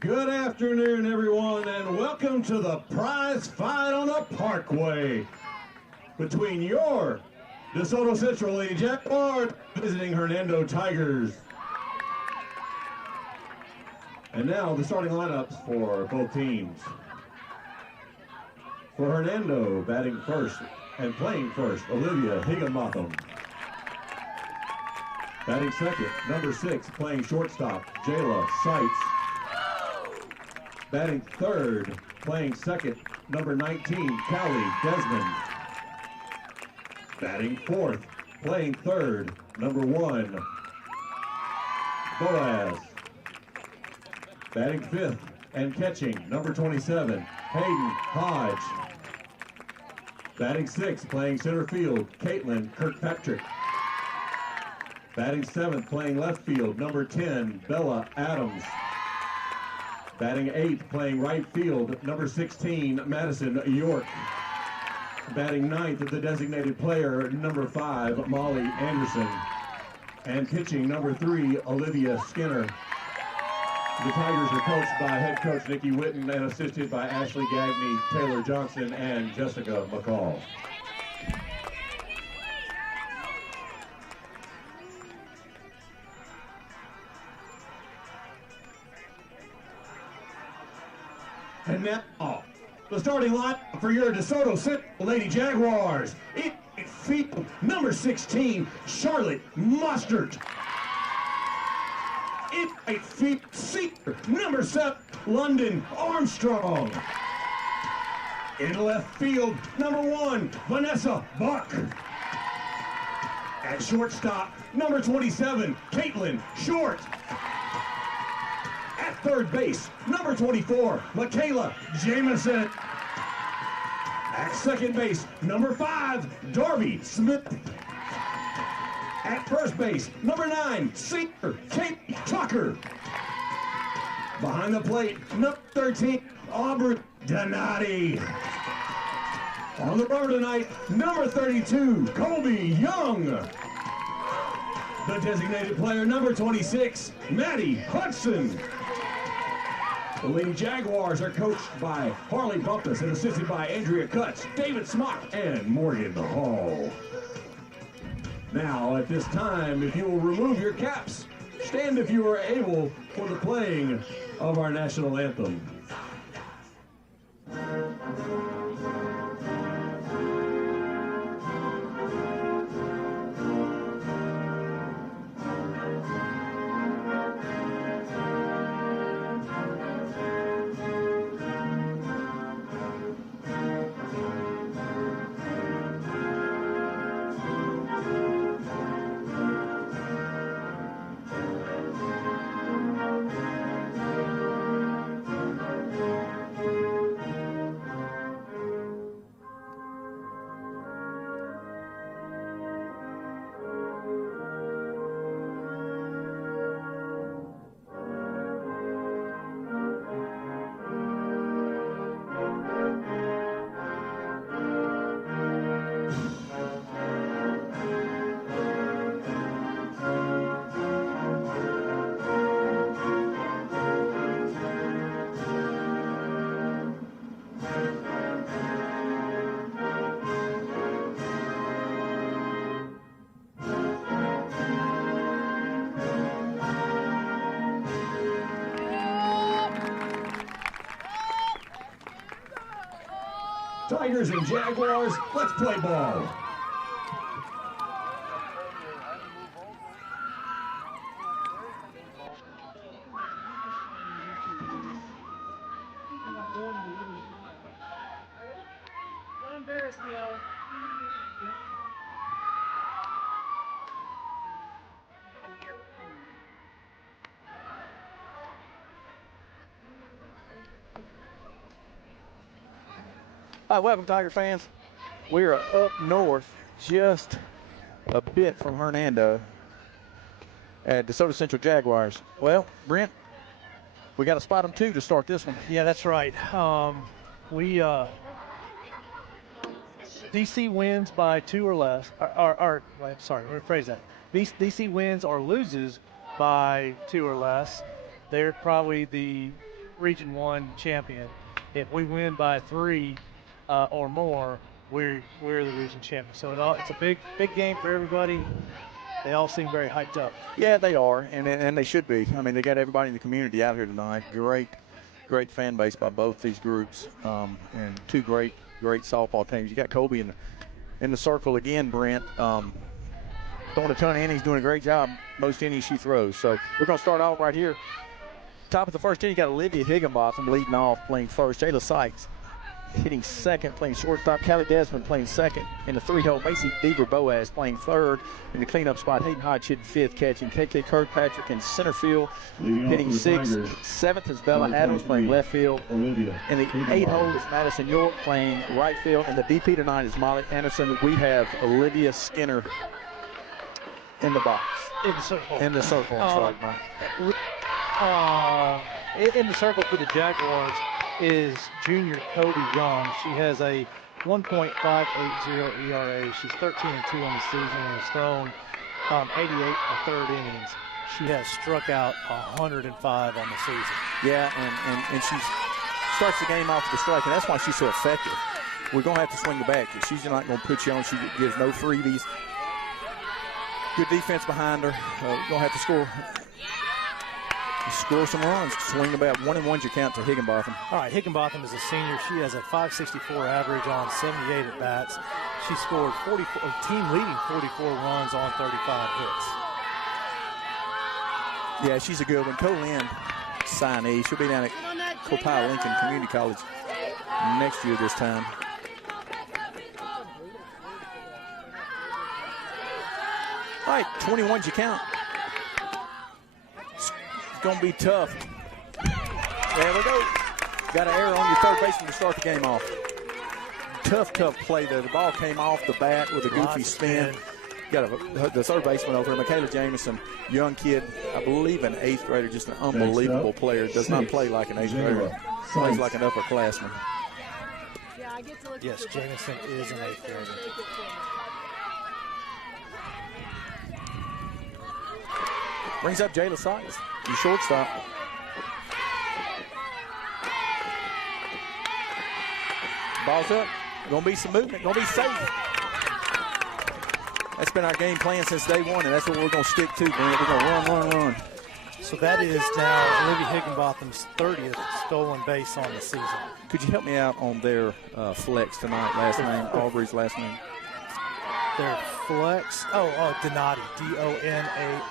Good afternoon, everyone, and welcome to the prize fight on the Parkway between your DeSoto Central Lady Jaguars visiting Hernando Tigers. And now the starting lineups for both teams. For Hernando, batting first and playing first, Olivia Higginbotham. Batting second, number 6, playing shortstop, Jayla Seitz. Batting third, playing second, number 19, Callie Desmond. Batting fourth, playing third, number 1, Boaz. Batting fifth and catching, number 27, Hayden Hodge. Batting sixth, playing center field, Caitlin Kirkpatrick. Batting seventh, playing left field, number 10, Bella Adams. Batting eighth, playing right field, number 16, Madison York. Batting ninth, the designated player, number 5, Molly Anderson. And pitching, number 3, Olivia Skinner. The Tigers are coached by head coach Nikki Witten and assisted by Ashley Gagney, Taylor Johnson, and Jessica McCall. And now, the starting line for your DeSoto Central Lady Jaguars. 8 feet, number 16, Charlotte Mustard. 8 feet, seeker, number 7, London Armstrong. In left field, number 1, Vanessa Buck. At shortstop, number 27, Caitlin Short. At third base, number 24, Michaela Jameson. At second base, number 5, Darby Smith. At first base, number 9, senior Kate Tucker. Behind the plate, number 13, Aubrey Donati. On the rubber tonight, number 32, Colby Young. The designated player, number 26, Maddie Hudson. The Lady Jaguars are coached by Harley Bumpus and assisted by Andrea Cutts, David Smock, and Morgan Hall. Now, at this time, if you will remove your caps, stand if you are able for the playing of our national anthem. Tigers and Jaguars, let's play ball. Don't embarrass me, Al. Hi, welcome Tiger fans. We are up north, just a bit from Hernando at DeSoto Central Jaguars. Well, Brent, we got a spot on 2 to start this one. Yeah, that's right. DC wins by 2 or less. Sorry, let me rephrase that. DC wins or loses by 2 or less. They're probably the Region 1 champion. If we win by 3 or more, we're the region champion. So it's a big game for everybody. They all seem very hyped up. Yeah, they are, and they should be. I mean, they got everybody in the community out here tonight. Great fan base by both these groups, and two great softball teams. You got Kobe in the circle again, Brent. Throwing a ton of innings, doing a great job. Most innings she throws. So we're going to start off right here. Top of the first inning, you got Olivia Higginbotham leading off, playing first. Jayla Sykes hitting second, playing shortstop. Callie Desmond playing second. In the 3-hole, Macy Deaver Boaz playing third. In the cleanup spot, Hayden Hodge hitting fifth, catching. KK Kirkpatrick in center field, hitting sixth. Seventh is Bella Adams playing left field. In the 8-hole is Madison York playing right field. And the DP tonight is Molly Anderson. We have Olivia Skinner in the box. In the circle. In the circle. In the circle for the Jaguars is junior Cody Young. She has a 1.580 ERA. She's 13-2 on the season and has thrown 88 1/3 innings. She has struck out 105 on the season. Yeah, and she starts the game off with a strike, and that's why she's so effective. We're going to have to swing the bat. She's not going to put you on. She gives no freebies. Good defense behind her. Going to have to score some runs. Swing the bat. 1-1's your count to Higginbotham. All right, Higginbotham is a senior. She has a 5.64 average on 78 at bats. She scored team-leading 44 runs on 35 hits. Yeah, she's a good one. Colin signee. She'll be down at Copiah Lincoln Community College next year this time. All right, 21's your count. It's going to be tough. There we go. Got an error on your third baseman to start the game off. Tough play there. The ball came off the bat with a goofy spin. Got the third baseman over here, Michaela Jamison, young kid, I believe an 8th grader, just an unbelievable player. Does not play like an 8th grader. Plays like an upperclassman. Yes, Jamison is an 8th grader. Brings up Jayla Sykes, your shortstop. Ball's up. Going to be some movement. Going to be safe. That's been our game plan since day one, and that's what we're going to stick to, Brent. We're going to run. So that is now Olivia Higginbotham's 30th stolen base on the season. Could you help me out on their flex tonight, last name, Aubrey's last name? Their flex, Donati, D-O-N-A-T-I.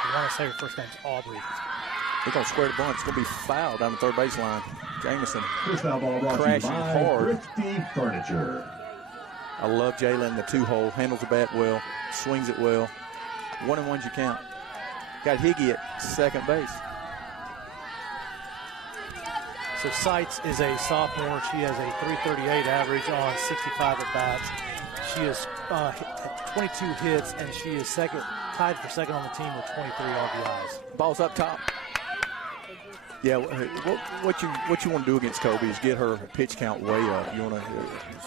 I want to say her first name's Aubrey. They're going to square the bunt. It's going to be fouled down the third baseline. Jamison crashing hard. Thrifty Furniture. I love Jayla in the 2-hole. Handles the bat well. Swings it well. 1-1's your count. Got Higgy at second base. So Seitz is a sophomore. She has a 338 average on 65 at bats. She has 22 hits, and she is tied for second on the team with 23 RBIs. Ball's up top. Yeah, what you want to do against Kobe is get her pitch count way up. You want to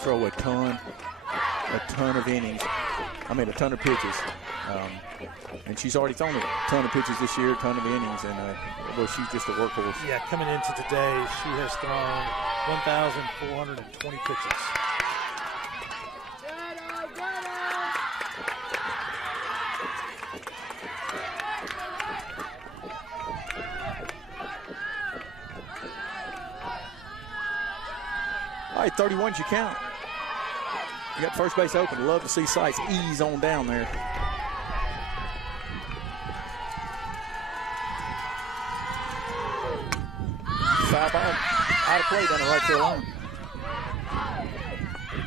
throw a ton of innings. I mean, a ton of pitches. And she's already thrown a ton of pitches this year, a ton of innings, and well, she's just a workhorse. Yeah, coming into today, she has thrown 1,420 pitches. All right, 31's your count. You got first base open. Love to see Seitz ease on down there. Foul ball out of play down the right field line.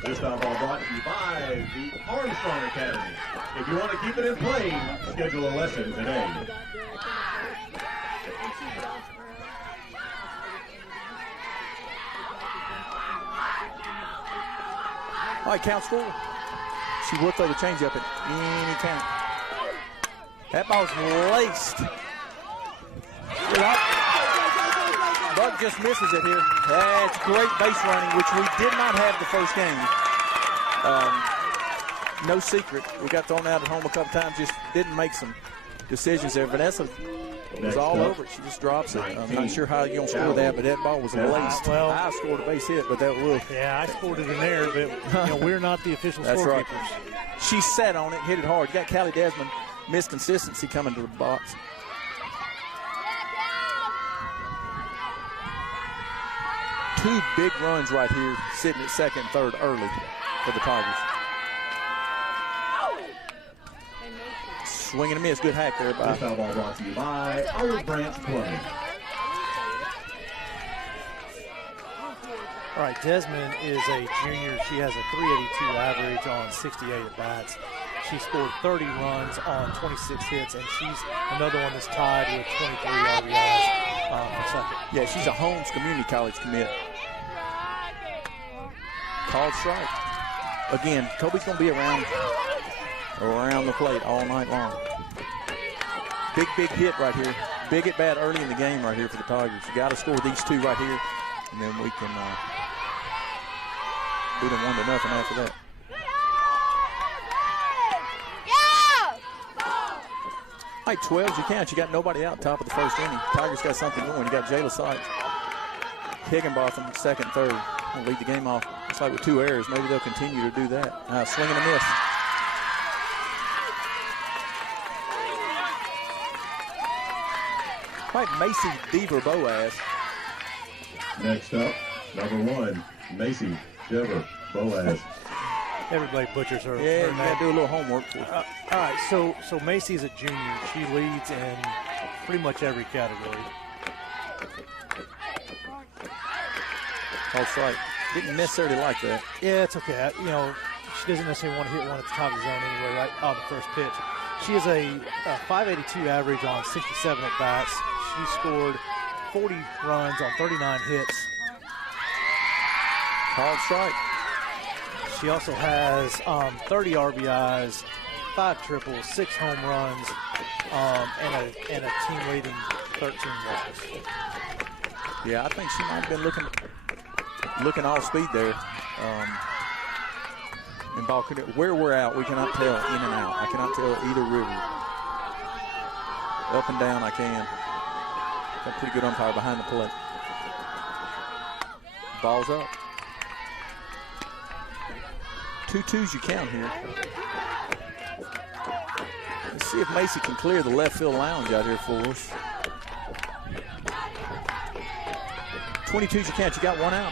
This foul ball brought to you by the Armstrong Academy. If you want to keep it in play, schedule a lesson today. All right, count's full. She will throw the changeup at any count. That ball's laced. Buck just misses it here. That's great base running, which we did not have the first game. No secret. We got thrown out at home a couple times, just didn't make some decisions there. Vanessa was all over it. She just drops it. I'm not sure how you're going to score that, but that ball was laced. Well, I scored a base hit, but that will. Yeah, I scored it in there, but we're not the official scorekeepers. Right. She sat on it, hit it hard. You got Callie Desmond, missed consistency coming to the box. Two big runs right here, sitting at second and third early for the Tigers. Swing and a miss. Good hack there by. This foul ball brought to you by Olive Branch Plumbing. All right, Desmond is a junior. She has a 382 average on 68 at-bats. She scored 30 runs on 26 hits, and she's another one that's tied with 23 RBIs for second. Yeah, she's a Holmes Community College commit. Called strike. Again, Kobe's going to be around the plate all night long. Big hit right here. Big at bat early in the game right here for the Tigers. You got to score these two right here, and then we can beat them 1-0 after that. All right, 12s you count. You got nobody out top of the first inning. Tigers got something going. You got Jayla Sykes, Higginbotham, second, third. Will lead the game off. Looks like with 2 errors, maybe they'll continue to do that. Swing and a miss. All right, Macy Deaver Boaz. Next up, number 1, Macy Dever Boaz. Everybody butchers her. Yeah, you got to do a little homework for her. All right, so Macy's a junior. She leads in pretty much every category. Oh, strike. Didn't necessarily like that. Yeah, it's okay. She doesn't necessarily want to hit one at the top of the zone anyway, right on the first pitch. She has a 582 average on 67 at-bats. She scored 40 runs on 39 hits. Called strike. She also has 30 RBIs, 5 triples, 6 home runs, and a team-leading 13 rushes. Yeah, I think she might have been looking off speed there. And ball where we're out, we cannot tell in and out. I cannot tell either river. Up and down, I can. Got a pretty good umpire behind the plate. Ball's up. 2-2s you count here. Let's see if Macy can clear the left field lounge out here for us. 22s you count. You got 1 out.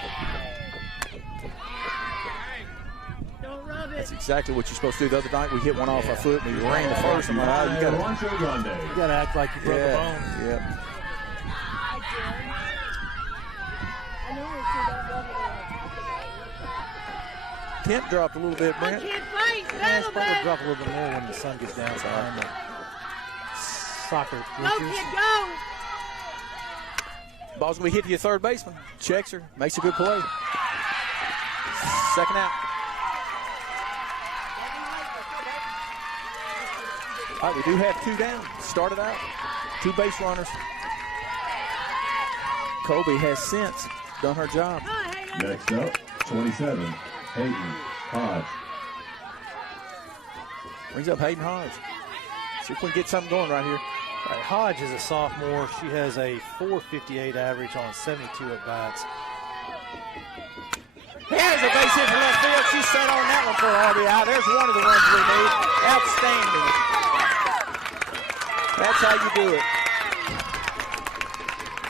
That's exactly what you're supposed to do. The other night we hit one off our foot and we ran the first. And you got to act like you broke a bone. Yeah. Kent dropped a little bit, Brent. It's probably drop a little bit more when the sun gets down. So I'm soccer. Go. Ball's going to be hit to your third baseman. Checks her. Makes a good play. Second out. All right, we do have 2 down. Started out. 2 base runners. Colby has since done her job. Next up, 27, Hayden Hodge. Brings up Hayden Hodge. See if we can get something going right here. All right, Hodge is a sophomore. She has a 458 average on 72 at-bats. There's a base hit from left field. She sat on that one for an RBI. There's one of the runs we need. Outstanding. That's how you do it.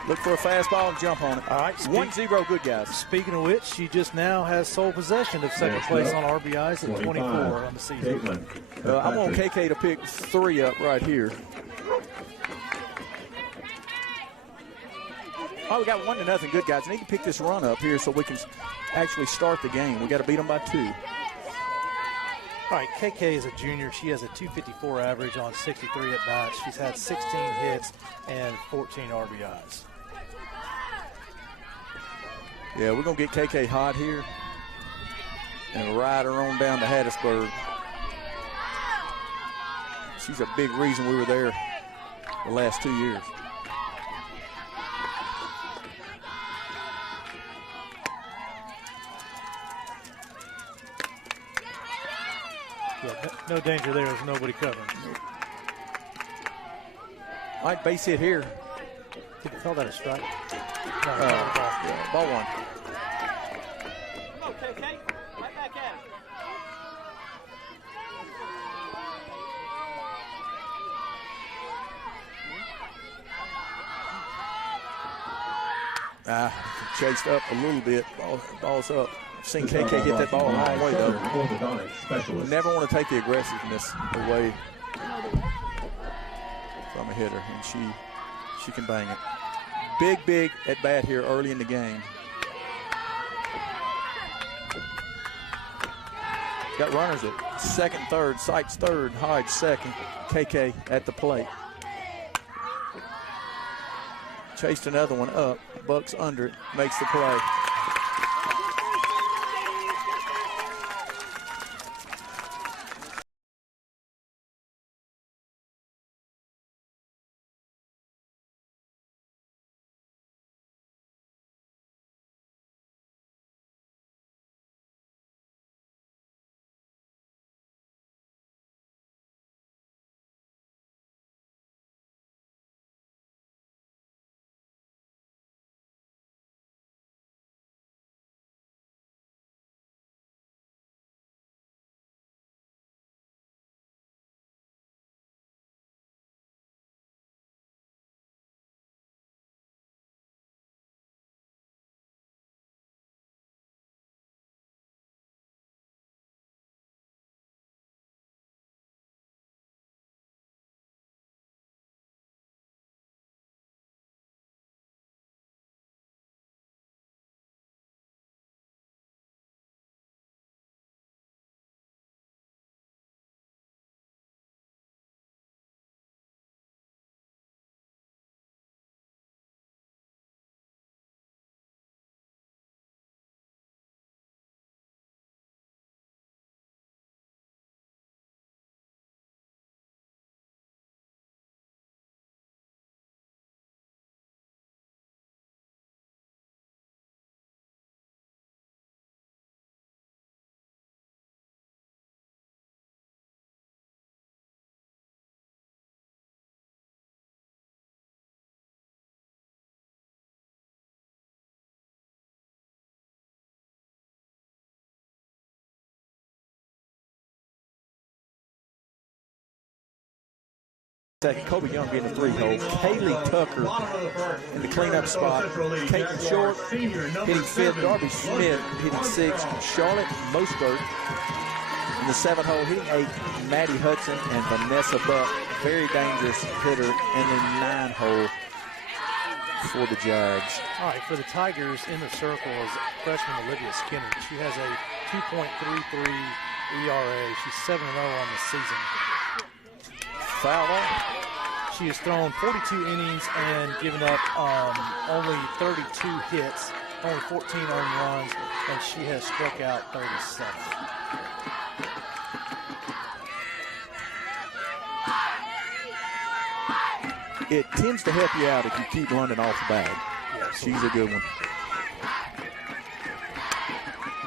Look for a fastball and jump on it. All right, 1-0 good guys. Speaking of which, she just now has sole possession of second place on RBIs at 24 on the season. I want KK to pick 3 up right here. Oh, we got 1-0 good guys. I need to pick this run up here so we can actually start the game. We got to beat them by 2. All right, KK is a junior. She has a 254 average on 63 at-bats. She's had 16 hits and 14 RBIs. Yeah, we're going to get KK hot here and ride her on down to Hattiesburg. She's a big reason we were there the last 2 years. Yeah, no danger there. There's nobody covering. All right, base hit here. Did you call that a strike? No, Yeah, ball one. Come on, KK. Right back at it. Chased up a little bit. Ball's up. I've seen KK hit that ball a long way, though. Specialist. Never want to take the aggressiveness away from a hitter, and she can bang it. Big at bat here early in the game. Got runners at second, third, Sykes third, Hodge second, KK at the plate. Chased another one up, Bucks under it, makes the play. Second, Kobe Young being the 3-hole. Kaylee Tucker in the cleanup spot. Taking short, hitting fifth. Darby Smith hitting sixth. Charlotte Mostert in the 7-hole, hitting eighth. Maddie Hudson and Vanessa Buck, very dangerous hitter in the 9-hole for the Jags. All right, for the Tigers in the circle is freshman Olivia Skinner. She has a 2.33 ERA. She's 7-0 on the season. Foul off. She has thrown 42 innings and given up only 32 hits, only 14 earned runs, and she has struck out 37. It tends to help you out if you keep London off the bag. Yeah, she's a good one.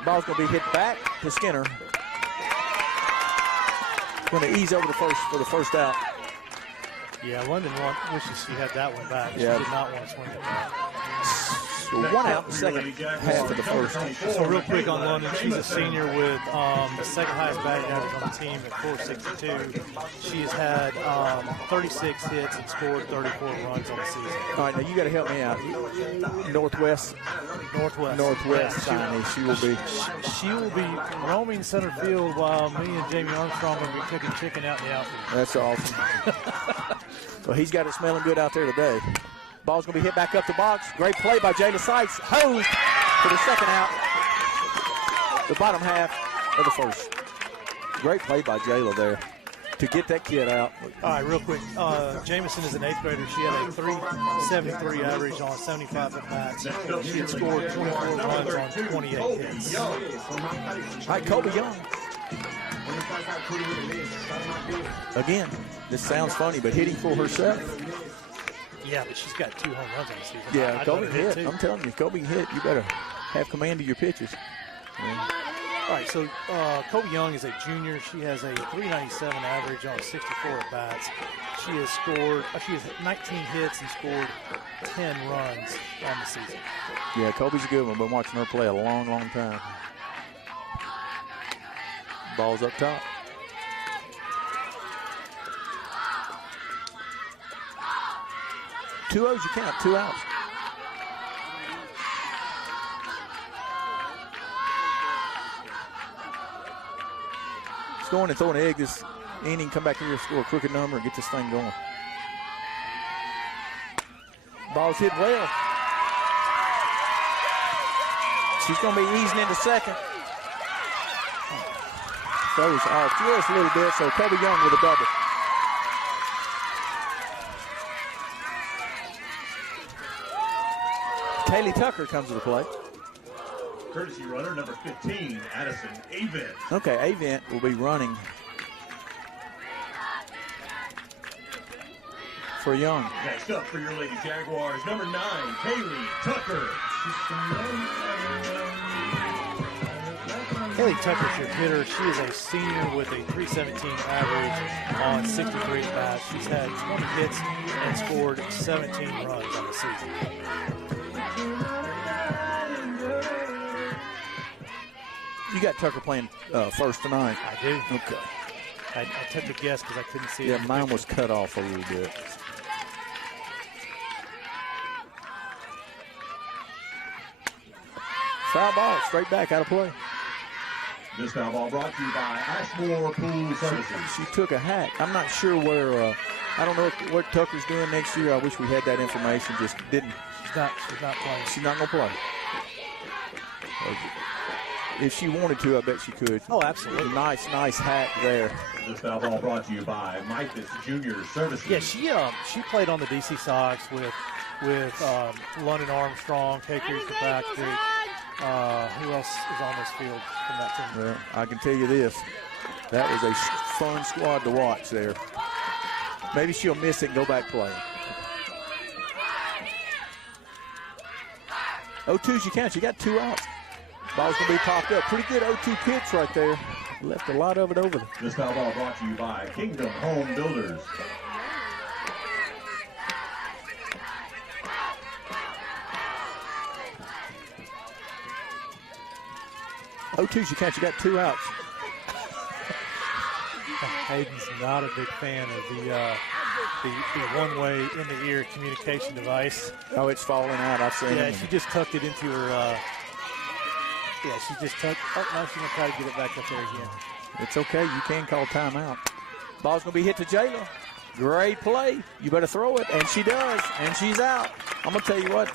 Ball's going to be hit back to Skinner. Going to ease over the first for the first out. Yeah, London wishes she had that one back. Yeah. She did not want to swing it back. So one out in the second half of the first. So real quick on London, she's a senior with the second highest batting average on the team at 462. She has had 36 hits and scored 34 runs on the season. All right, now you got to help me out. Northwest signing. She will be roaming center field while me and Jamie Armstrong will be cooking chicken out in the outfield. That's awesome. Well, he's got it smelling good out there today. Ball's going to be hit back up the box. Great play by Jayla Sykes. Hosed for the second out. The bottom half of the first. Great play by Jayla there to get that kid out. All right, real quick. Jamison is an 8th grader. She had a 373 average on 75 at-bats. She had scored 24 runs on 28 hits. All right, Kobe Young. Again, this sounds funny, but hitting for herself. Yeah, but she's got 2 home runs on the season. Yeah, Kobe can hit. I'm telling you, if Kobe can hit, you better have command of your pitches. Yeah. All right, so Kobe Young is a junior. She has a 397 average on 64 at-bats. She has 19 hits and scored 10 runs on the season. Yeah, Kobe's a good one. Been watching her play a long, long time. Ball's up top. Two O's, you count, 2 outs. Let's go in and throw an egg this inning, come back here, score a crooked number, and get this thing going. Ball's hit well. She's going to be easing into second. Throws off just a little bit, so Kobe Young with a double. Kaylee Tucker comes to the plate. Courtesy runner number 15, Addison Avent. Okay, Avent will be running for Young. Next up for your Lady Jaguars, number 9, Kaylee Tucker. Kaylee Tucker's your hitter. She is a senior with a 317 average on 63 at-bats. She's had 20 hits and scored 17 runs on the season. You got Tucker playing first tonight. I do. Okay. I took a guess because I couldn't see it. Yeah, mine was cut off a little bit. Foul ball, straight back, out of play. This foul ball brought to you by Ashmore Pool Services. She took a hack. I'm not sure where, I don't know what Tucker's doing next year. I wish we had that information, just didn't. She's not playing. She's not going to play. If she wanted to, I bet she could. Oh, absolutely. Nice hack there. This foul ball brought to you by Memphis Junior Services. Yeah, she played on the DC Sox with London Armstrong, Kay Kirkpatrick. Who else is on this field from that team? Well, I can tell you this. That was a fun squad to watch there. Maybe she'll miss it and go back playing. 0-2's you count. You got 2 outs. Ball's going to be popped up. Pretty good 0-2 pitch right there. Left a lot of it over there. This foul ball brought to you by Kingdom Home Builders. O2's you catch. You got 2 outs. Hayden's not a big fan of the one-way in-the-ear communication device. Oh, it's falling out. I've seen it. Yeah, she just tucked it into her. She just tucked. Oh, no, she's going to try to get it back up there again. It's okay. You can call timeout. Ball's going to be hit to Jayla. Great play. You better throw it. And she does. And she's out. I'm going to tell you what.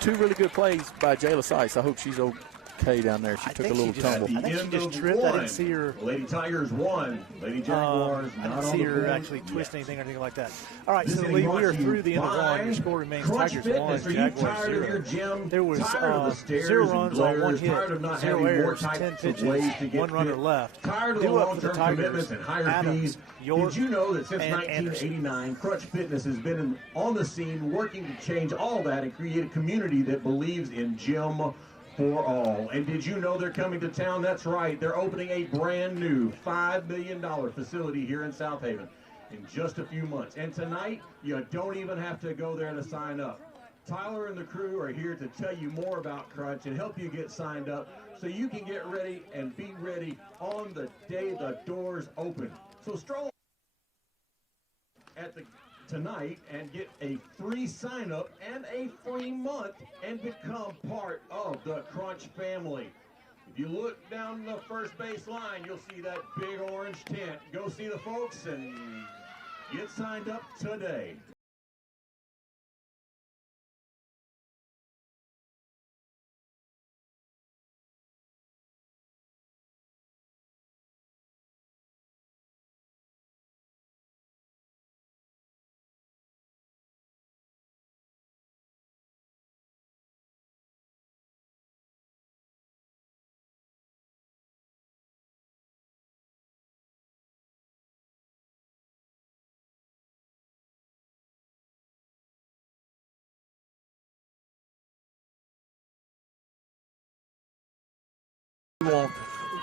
2 really good plays by Jayla Sykes. I hope she's okay down there. She took a little tumble. I think she just tripped. I didn't see her. Lady Tigers won. Lady Jaguars I not didn't on see the her board actually twist yet. anything or anything like that. All right, This so inning Lee, brought we are to you through the end of by one. Your score remains Crunch Tigers Fitness. 1, Are you Jaguars tired 0. of your gym? There was Tired of the stairs 0 and runs on 1 glares? hit, Tired of not 0 having more errors, 10 types of pitches, ways to get 1 runner fit? left. Tired of the Due up for the long-term Tigers, commitments and higher Adams, fees? York, Did you know that since and Anderson. 1989, Crunch Fitness has been on the scene working to change all that and create a community that believes in gym for all? And did you know they're coming to town? That's right. They're opening a brand new $5 million facility here in South Haven in just a few months. And tonight, you don't even have to go there to sign up. Tyler and the crew are here to tell you more about Crunch and help you get signed up so you can get ready and be ready on the day the doors open. So stroll at tonight and get a free sign-up and a free month and become part of the Crunch family. If you look down the first base line, you'll see that big orange tent. Go see the folks and get signed up today.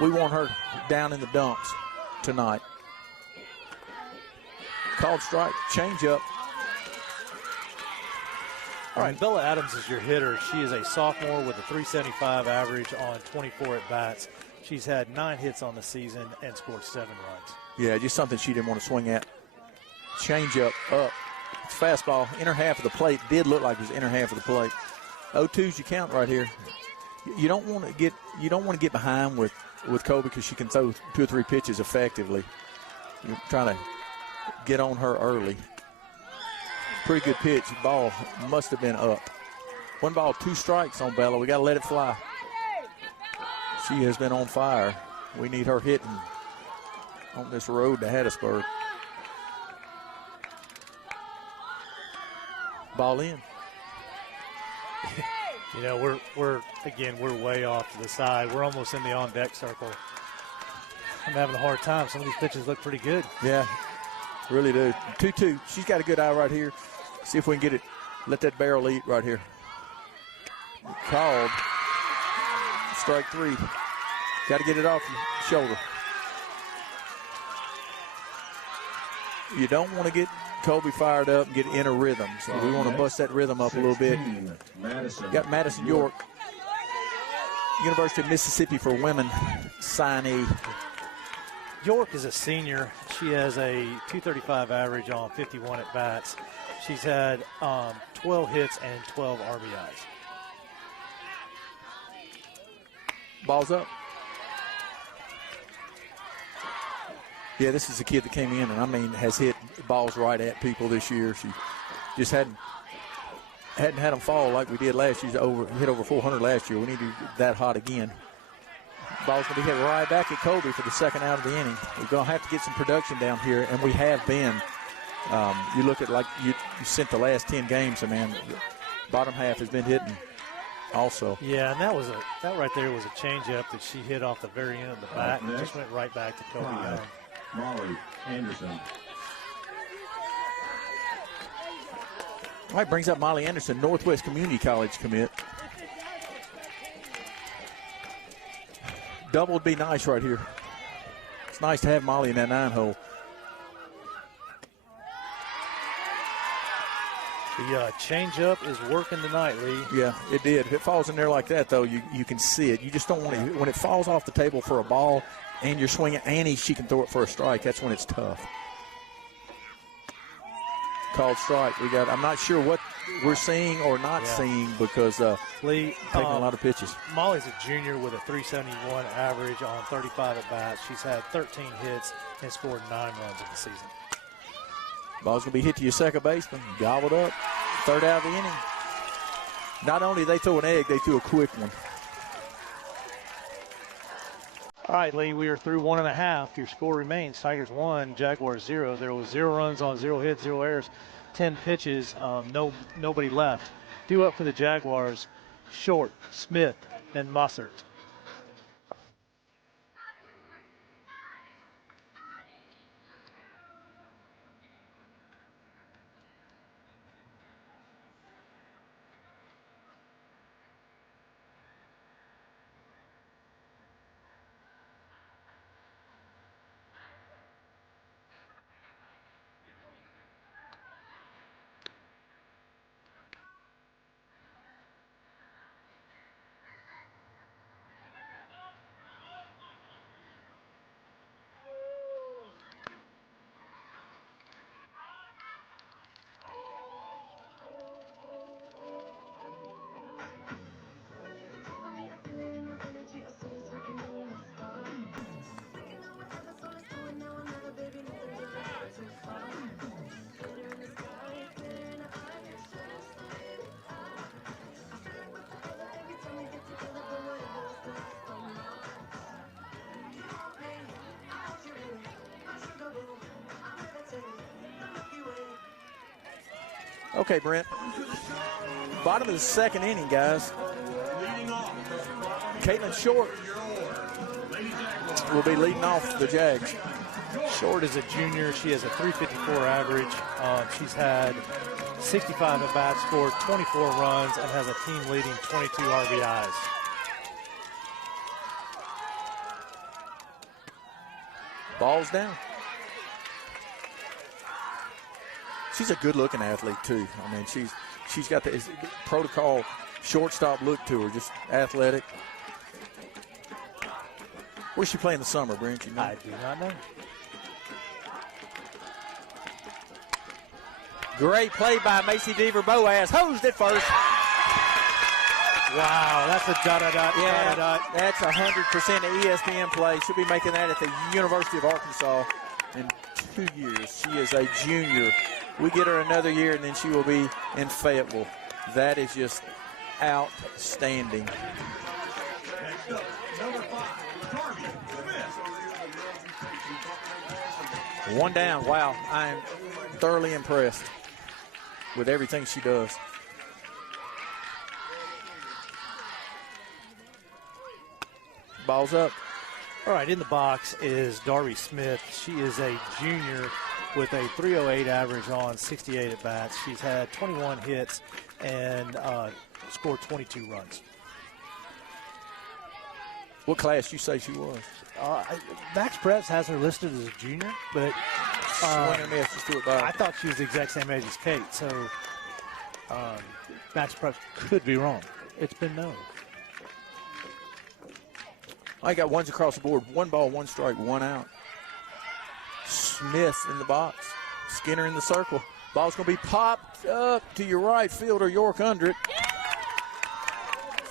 We want her down in the dumps tonight. Called strike, change up. All right, Bella Adams is your hitter. She is a sophomore with a 375 average on 24 at-bats. She's had 9 hits on the season and scored 7 runs. Yeah, just something she didn't want to swing at. Change up. It's fastball. Inner half of the plate. Did look like it was inner half of the plate. 0-2's you count right here. You don't want to get behind with Kobe because she can throw 2 or 3 pitches effectively. You're trying to get on her early. Pretty good pitch. Ball must have been up. 1 ball, 2 strikes on Bella. We got to let it fly. She has been on fire. We need her hitting on this road to Hattiesburg. Ball in. You know, we're way off to the side. We're almost in the on-deck circle. I'm having a hard time. Some of these pitches look pretty good. Yeah, really do. 2-2. She's got a good eye right here. See if we can get it. Let that barrel eat right here. Called. Strike 3. Got to get it off your shoulder. You don't want to get Kobe fired up and get in a rhythm. So we want to bust that rhythm up a little bit. Got Madison York, University of Mississippi for women signee. York is a senior. She has a 235 average on 51 at-bats. She's had 12 hits and 12 RBIs. Ball's up. Yeah, this is a kid that came in and, has hit balls right at people this year. She just hadn't had them fall like we did last year. Hit over 400 last year. We need to do that hot again. Ball's going to be hit right back at Kobe for the second out of the inning. We're going to have to get some production down here, and we have been. You look at you sent the last 10 games, and man, bottom half has been hitting also. Yeah, and that right there was a changeup that she hit off the very end of the bat and just went right back to Kobe Young. Molly Anderson. All right, brings up Molly Anderson, Northwest Community College commit. Double would be nice right here. It's nice to have Molly in that 9-hole. The changeup is working tonight, Lee. Yeah, it did. If it falls in there like that, though, you can see it. You just don't want to. When it falls off the table for a ball and you're swinging, and she can throw it for a strike, that's when it's tough. Called strike. I'm not sure what we're seeing or not seeing because Lee taking a lot of pitches. Molly's a junior with a 371 average on 35 at-bats. She's had 13 hits and scored 9 runs in the season. Ball's going to be hit to your second baseman. Gobbled up. Third out of the inning. Not only did they throw an egg, they threw a quick one. All right, Lee, we are through 1.5. Your score remains Tigers 1, Jaguars 0. There was 0 runs on 0 hits, 0 errors, 10 pitches, nobody left. Due up for the Jaguars, Short, Smith, and Mossert. Okay, Brent. Bottom of the second inning, guys. Caitlin Short will be leading off the Jags. Short is a junior. She has a 354 average. She's had 65 at-bats, scored 24 runs, and has a team-leading 22 RBIs. Ball's down. She's a good-looking athlete, too. I mean, she's got the protocol shortstop look to her, just athletic. Where's she play in the summer, Brent? You know? I do not know. Great play by Macy Deaver Boaz. Hosed it first. Wow, that's a dot-a-dot, Yeah, dot-a-dot. that's 100% an ESPN play. She'll be making that at the University of Arkansas in 2 years. She is a junior. We get her another year, and then she will be in Fayetteville. That is just outstanding. Next up, number 5, Darby Smith. One down. Wow, I am thoroughly impressed with everything she does. Ball's up. All right, in the box is Darby Smith. She is a junior with a 308 average on 68 at-bats. She's had 21 hits and scored 22 runs. What class you say she was? Max Preps has her listed as a junior, but I thought she was the exact same age as Kate, so Max Preps could be wrong. It's been known. I got ones across the board. 1 ball, 1 strike, 1 out. Smith in the box. Skinner in the circle. Ball's going to be popped up to your right fielder, York under it.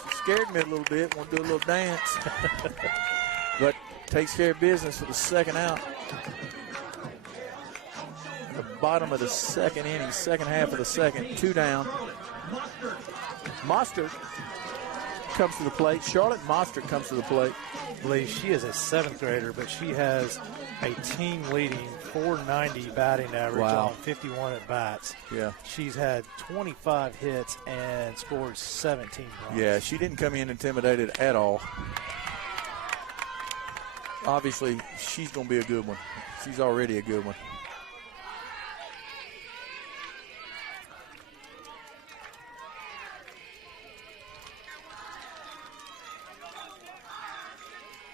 She scared me a little bit. Want to do a little dance. But takes care of business for the second out. The bottom of the second inning, second half of the second. 2 down. Mostert comes to the plate. Charlotte Mostert comes to the plate. I believe she is a 7th grader, but she has a team-leading 490 batting average on 51 at-bats. Yeah. She's had 25 hits and scored 17 runs. Yeah, she didn't come in intimidated at all. Obviously, she's going to be a good one. She's already a good one.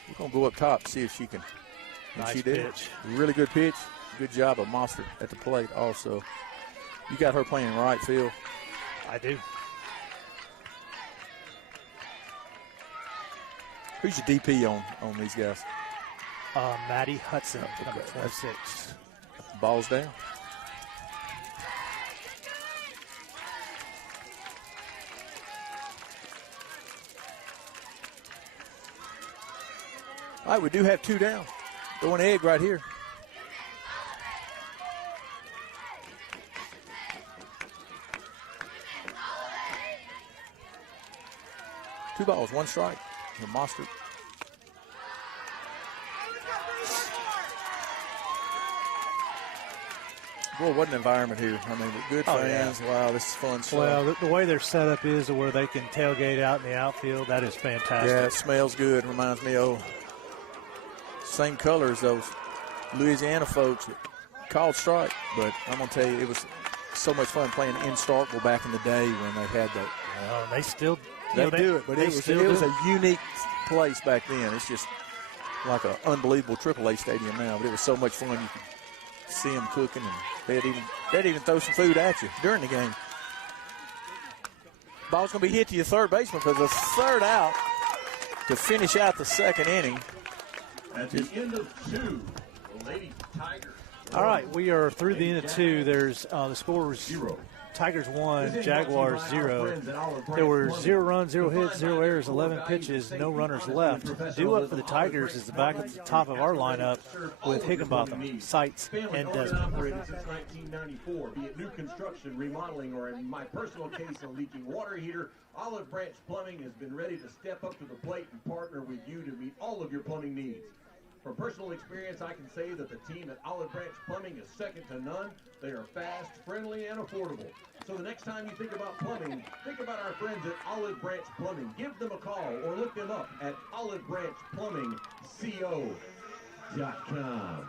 We're going to go up top, see if she can. And Nice she did. pitch. Really good pitch. Good job of Monster at the plate also. You got her playing right field. I do. Who's your DP on these guys? Maddie Hudson, number 26. Ball's down. All right, we do have 2 down. Throwing an egg right here. Two balls, 1 strike. The Mostert. Boy, what an environment here. I mean, with good fans. Yeah. Wow, this is fun stuff. Well, the way their setup is where they can tailgate out in the outfield, that is fantastic. Yeah, it smells good. Reminds me of same color as those Louisiana folks that called strike. But I'm going to tell you, it was so much fun playing in Starkville back in the day when they had that. Well, they still they do it, but it was a unique place back then. It's just like an unbelievable AAA stadium now, but it was so much fun. You could see them cooking, and they'd even throw some food at you during the game. Ball's going to be hit to your third baseman for the 3rd out to finish out the 2nd inning. At the end of 2, the Lady Tigers. All right, we are through the end of 2. There's the score was 0. Tigers 1, Jaguars 0. There were 0 runs, 0 hits, 0 errors, 11 pitches, no runners left. Due up for the Tigers is the back at the top of our lineup with Higginbotham, Seitz, and Desmond. Since 1994, be it new construction, remodeling, or in my personal case, a leaking water heater, Olive Branch Plumbing has been ready to step up to the plate and partner with you to meet all of your plumbing needs. From personal experience, I can say that the team at Olive Branch Plumbing is second to none. They are fast, friendly, and affordable. So the next time you think about plumbing, think about our friends at Olive Branch Plumbing. Give them a call or look them up at olivebranchplumbingco.com.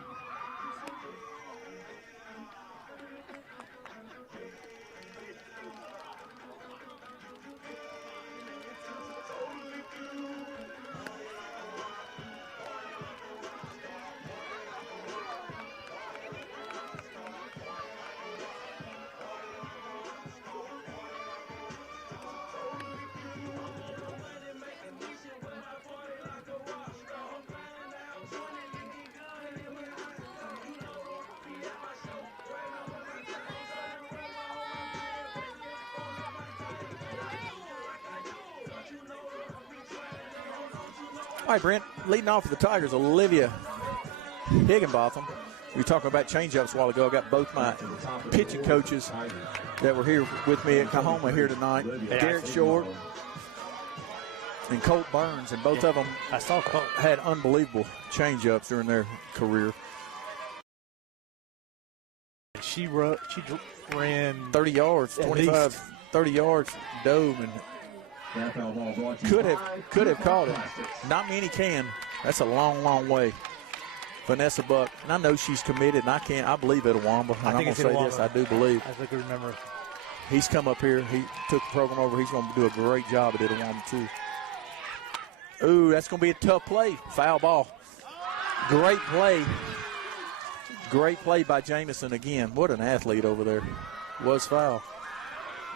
All right, Brent, leading off for the Tigers, Olivia Higginbotham. We were talking about change-ups a while ago. I got both my pitching coaches that were here with me at Kahoma here tonight. Garrett Short and Colt Burns, and both of them I saw Colt had unbelievable change-ups during their career. She ran 30 yards, 25, 30 yards, dove, and could have caught it. Not many can. That's a long, long way. Vanessa Buck, and I know she's committed, and I believe Itawamba. And I'm going to say this, I do believe. I think I remember. He's come up here. He took the program over. He's going to do a great job at Itawamba, too. Ooh, that's going to be a tough play. Foul ball. Great play. Great play by Jamison again. What an athlete over there. Was foul.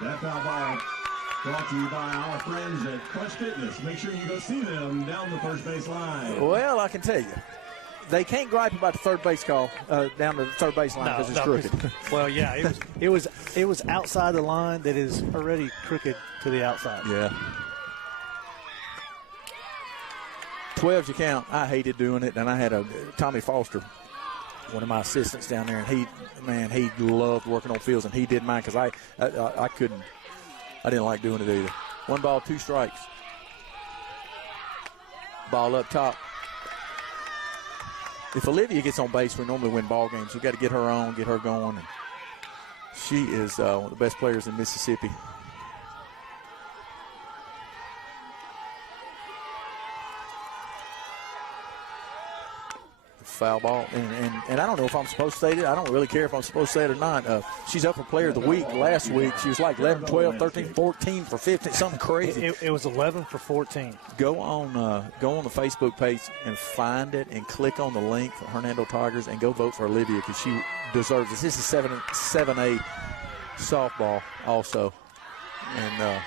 That foul ball brought to you by our friends at Clutch Fitness. Make sure you go see them down the first base line. Well, I can tell you, they can't gripe about the third base call down the third base line because it's crooked. Well, yeah, it was outside the line that is already crooked to the outside. Yeah. 12's your count. I hated doing it, and I had Tommy Foster, one of my assistants down there, and he loved working on fields, and he did mine because I couldn't. I didn't like doing it either. 1 ball, 2 strikes. Ball up top. If Olivia gets on base, we normally win ball games. We've got to get her on, get her going. And she is one of the best players in Mississippi. Foul ball, and I don't know if I'm supposed to say it. I don't really care if I'm supposed to say it or not. She's up for player of the week last week. She was like 11, 12, 13, 14 for 15, something crazy. It was 11 for 14. Go on the Facebook page and find it and click on the link for Hernando Tigers and go vote for Olivia because she deserves this. This is 7A softball also, and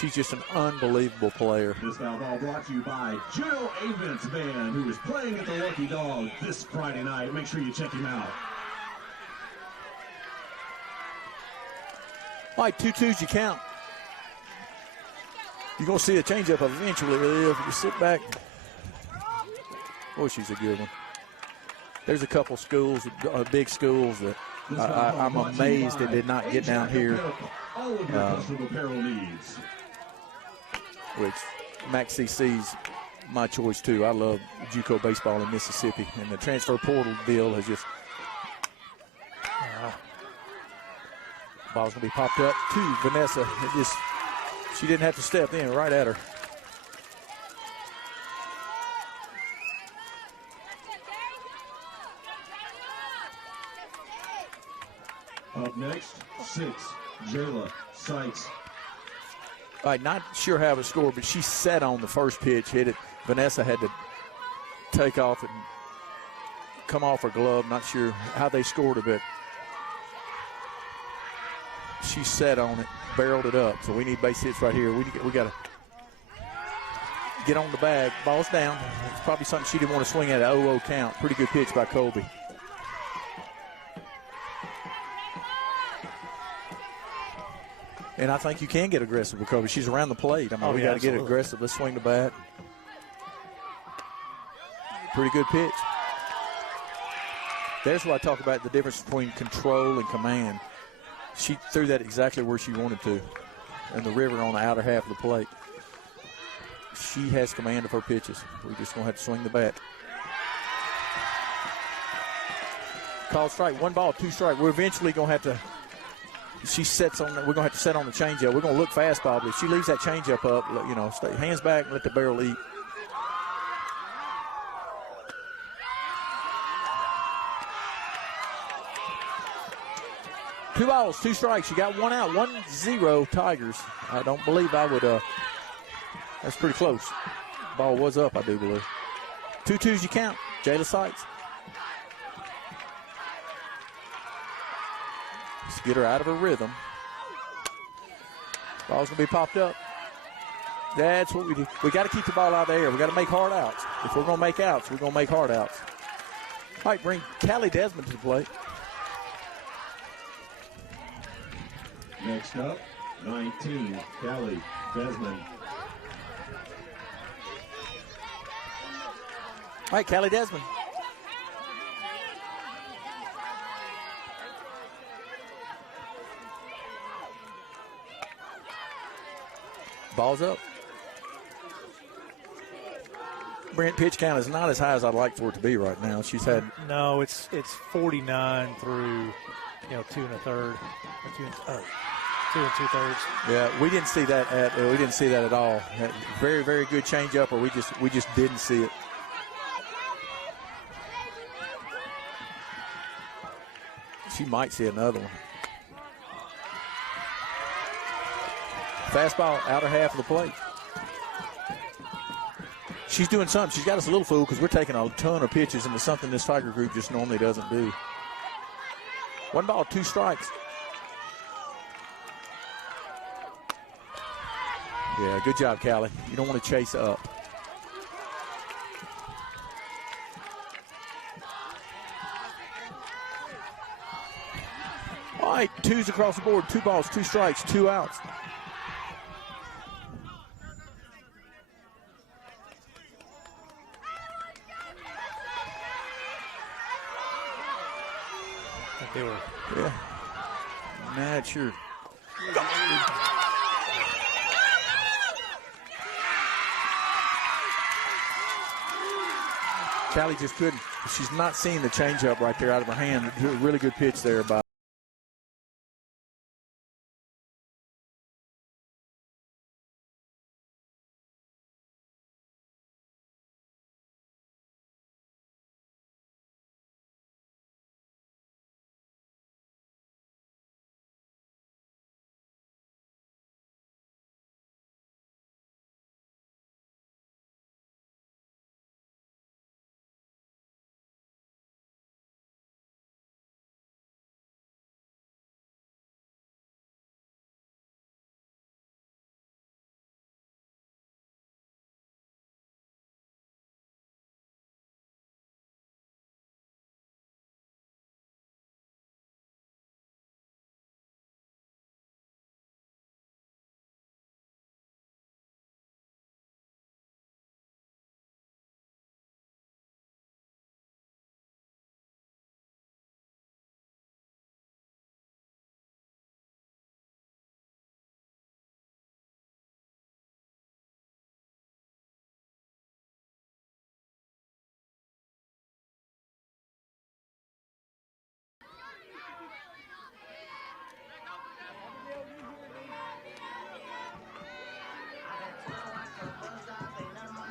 she's just an unbelievable player. This foul ball brought to you by Joe Avent's band, who is playing at the Lucky Dog this Friday night. Make sure you check him out. All right, 2-2's you count. You're going to see a changeup eventually, really, if you sit back. Oh, she's a good one. There's a couple schools, big schools, that I'm amazed it did not get down here. All of your custom apparel needs. Which Max CC's my choice too. I love JUCO baseball in Mississippi, and the transfer portal deal has just. Ball's gonna be popped up to Vanessa. She didn't have to step in, right at her. Up next, 6, Jayla Sykes. All right, not sure how it scored, but she sat on the first pitch, hit it. Vanessa had to take off and come off her glove. Not sure how they scored it, but she sat on it, barreled it up. So we need base hits right here. We got to get on the bag. Ball's down. It's probably something she didn't want to swing at an 0-0 count. Pretty good pitch by Colby. And I think you can get aggressive with Kobe. She's around the plate. I mean, we got to get aggressive. Let's swing the bat. Pretty good pitch. There's what I talk about, the difference between control and command. She threw that exactly where she wanted to, in the river on the outer half of the plate. She has command of her pitches. We're just going to have to swing the bat. Call strike, 1 ball, 2 strike. We're eventually going to have to. She sets on. We're going to have to set on the changeup. We're going to look fastball, but if she leaves that changeup up, stay hands back and let the barrel eat. Two balls, 2 strikes. You got 1 out, 1-0 Tigers. I don't believe I would. That's pretty close. Ball was up, I do believe. 2-2's you count. Jayla Sykes. Let's get her out of her rhythm. Ball's going to be popped up. That's what we do. We got to keep the ball out of the air. We got to make hard outs. If we're going to make outs, we're going to make hard outs. All right, bring Callie Desmond to the plate. Next up, 19, Callie Desmond. right, Callie Desmond. Ball's up. Brent, pitch count is not as high as I'd like for it to be right now. She's had no. It's 49 through 2 1/3, or 2 2 2/3. Yeah, we didn't see that at all. Very, very good changeup, or we just didn't see it. She might see another one. Fastball, outer half of the plate. She's doing something. She's got us a little fool because we're taking a ton of pitches into something this Tiger group just normally doesn't do. 1 ball, 2 strikes. Yeah, good job, Callie. You don't want to chase up. All right, 2s across the board. 2 balls, 2 strikes, 2 outs. They were. Yeah. Not sure. Callie just couldn't. She's not seeing the changeup right there out of her hand. A really good pitch there by.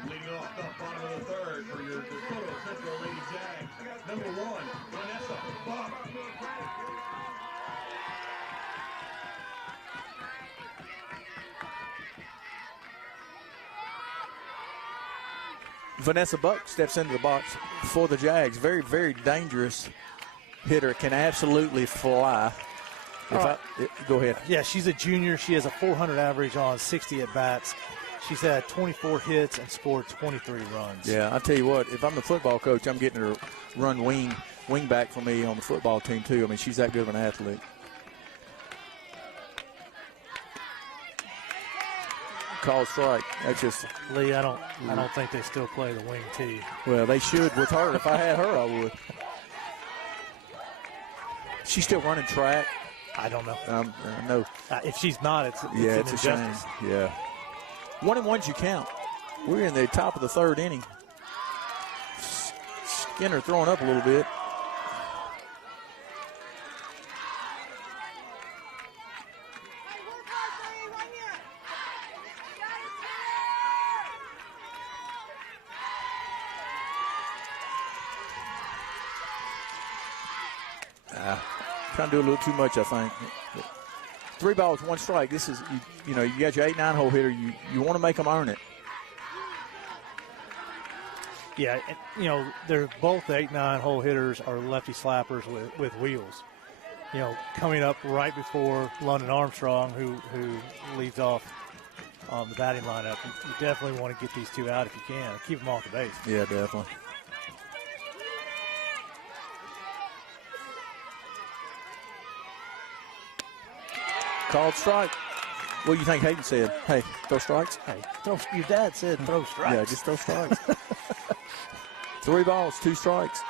Leading off the bottom of the third for your Dakota Central Lady Jags, number 1, Vanessa Buck. Vanessa Buck steps into the box for the Jags. Very, very dangerous hitter. Can absolutely fly. Go ahead. Yeah, she's a junior. She has a 400 average on 60 at-bats. She's had 24 hits and scored 23 runs. Yeah, I'll tell you what, if I'm the football coach, I'm getting her to run wing back for me on the football team, too. I mean, she's that good of an athlete. Call strike. That's just Lee, I don't think they still play the wing tee. Well, they should with her. If I had her, I would. She's still running track. I don't know. I know. If she's not, it's an a shame. injustice. Yeah. 1-1 you count. We're in the top of the third inning. Skinner throwing up a little bit. Trying to do a little too much, I think. 3 balls, 1 strike. This is, you got your 8-9 hole hitter. You want to make them earn it. Yeah, they're both the 8-9 hole hitters are lefty slappers with wheels. Coming up right before London Armstrong, who leads off the batting lineup. You definitely want to get these two out if you can. Keep them off the base. Yeah, definitely. Called strike. What do you think Hayden said? Hey, throw strikes? Hey, your dad said throw strikes. Yeah, just throw strikes. 3 balls, 2 strikes.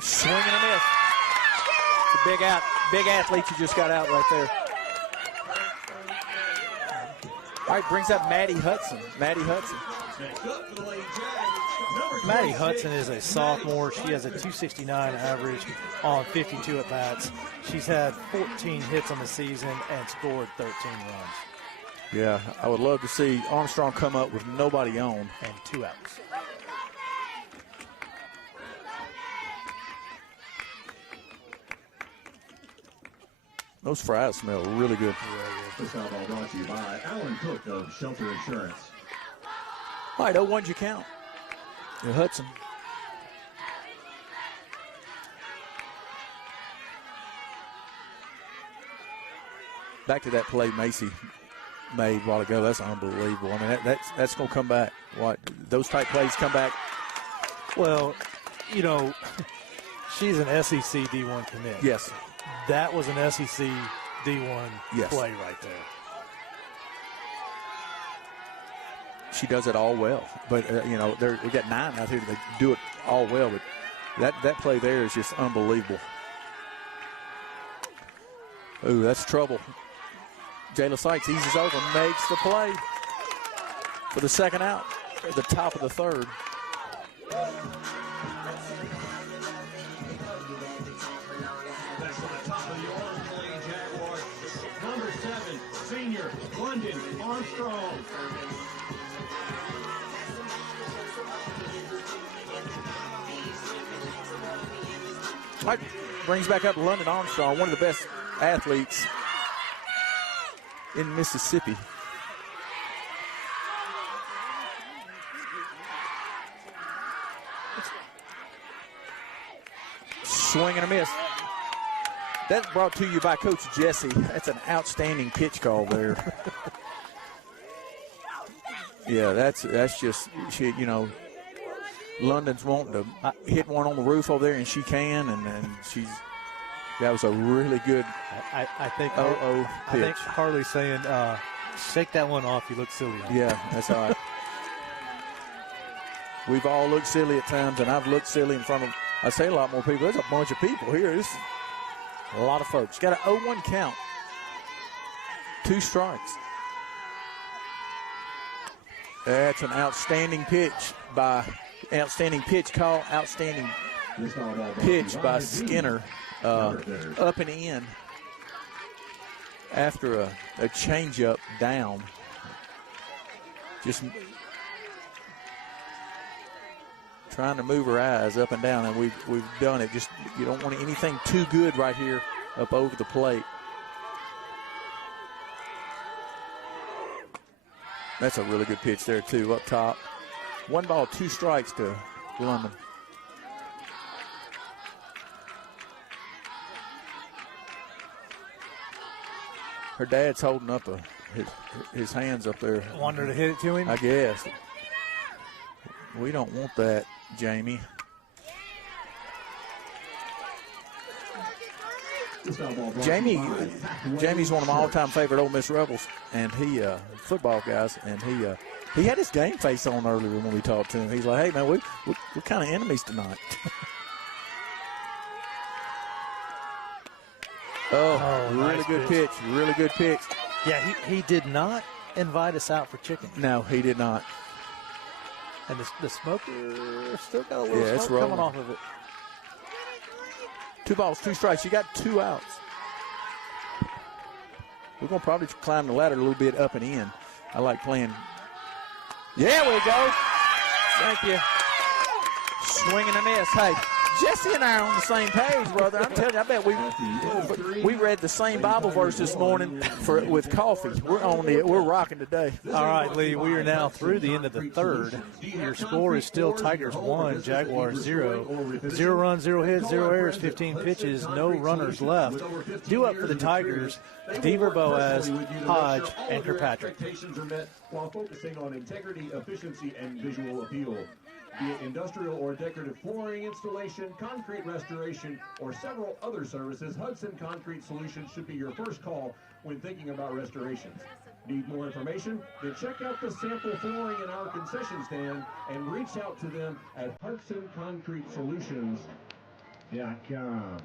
Swing and a miss. It's a big athlete you just got out right there. All right, brings up Maddie Hudson. Maddie Hudson is a sophomore. She has a 269 average on 52 at-bats. She's had 14 hits on the season and scored 13 runs. Yeah, I would love to see Armstrong come up with nobody on. And 2 outs. Those fries smell really good. This foul ball brought to you by Alan Cook of Shelter Insurance. All right, 0-1 you count. And Hudson. Back to that play Macy made a while ago. That's unbelievable. I mean, that's going to come back. What, those type plays come back? Well, you know, she's an SEC D1 commit. Yes. That was an SEC D1 play right there. She does it all well. But, you know, we got 9 out here that do it all well. But that play there is just unbelievable. Ooh, that's trouble. Jayla Sykes eases over, makes the play for the second out at the top of the third. Number 7, senior London Armstrong. All right, brings back up London Armstrong, one of the best athletes in Mississippi. Swing and a miss. That's brought to you by Coach Jesse. That's an outstanding pitch call there. Yeah, that's just, you know, London's wanting to hit one on the roof over there, and she can, and that was a really good I think pitch. I think Harley's saying, shake that one off, you look silly. Yeah, that's all right. We've all looked silly at times, and I've looked silly in front of, I say a lot more people. There's a bunch of people here. There's a lot of folks. Got an 0-1 count. 2 strikes. That's an outstanding pitch call, outstanding pitch by Skinner, up and in after a changeup down. Just trying to move her eyes up and down, and we've done it. Just, you don't want anything too good right here up over the plate. That's a really good pitch there too, up top. 1 ball, 2 strikes to London. Her dad's holding up his hands up there. Wanted to hit it to him? I guess. We don't want that, Jamie. Jamie's one of my all-time favorite Ole Miss Rebels, and he football guys, and he had his game face on earlier when we talked to him. He's like, "Hey man, we're kind of enemies tonight." Really nice good pitch. Really good pitch. Yeah, he did not invite us out for chicken. No, he did not. And the smoker still got a little it's smoke coming rolling off of it. 2 balls, 2 strikes. You got 2 outs. We're going to probably climb the ladder a little bit up and in. I like playing. There we go. Thank you. Swing and a miss. Hey, Jesse and I are on the same page, brother. I'm telling you, I bet we read the same Bible verse this morning with coffee. We're rocking today. All right, Lee, we are now through the end of the third. Your score is still Tigers 1, Jaguars 0. 0 runs, 0 hits, 0 errors, 15 pitches, no runners left. Due up for the Tigers, Deaver Boaz, Hodge, and Kirkpatrick. While focusing on integrity, efficiency, and visual appeal. Be it industrial or decorative flooring installation, concrete restoration, or several other services, Hudson Concrete Solutions should be your first call when thinking about restorations. Need more information? Then check out the sample flooring in our concession stand and reach out to them at HudsonConcreteSolutions.com.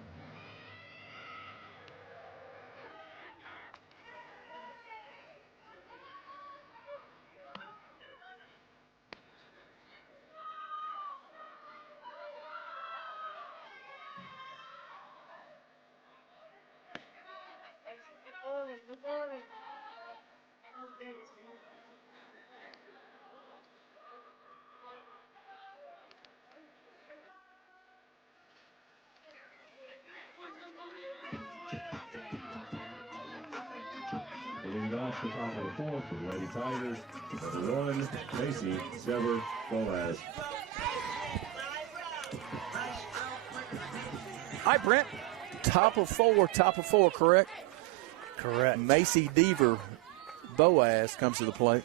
Leading off the top of the fourth for the Lady Tigers, number 1, Macy Boaz. Hi, Brent. Top of four, correct? Correct. Macy Deaver Boaz comes to the plate.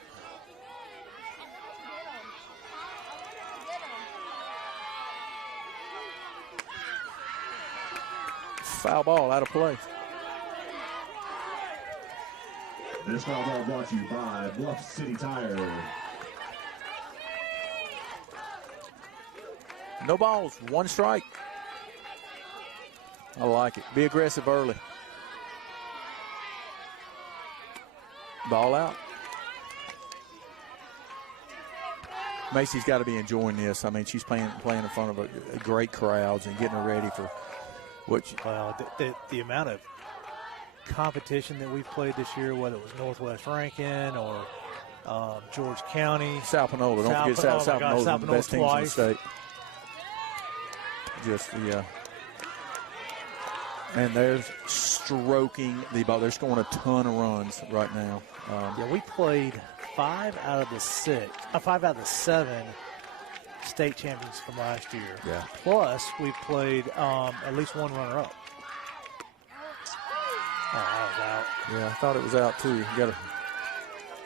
Foul ball out of play. This foul ball brought to you by Bluff City Tire. No balls, one strike. I like it. Be aggressive early. Ball out. Macy's got to be enjoying this. I mean, she's playing in front of a great crowds and getting her ready for what. Well, the amount of competition that we've played this year, whether it was Northwest Rankin or George County, South Panola. Don't forget South Panola, one of the best teams in the state. Just and they're stroking the ball. They're scoring a ton of runs right now. Yeah, we played 5 out of the 7 state champions from last year. Yeah. Plus, we've played at least one runner-up. Oh, that was out. Yeah, I thought it was out too. You got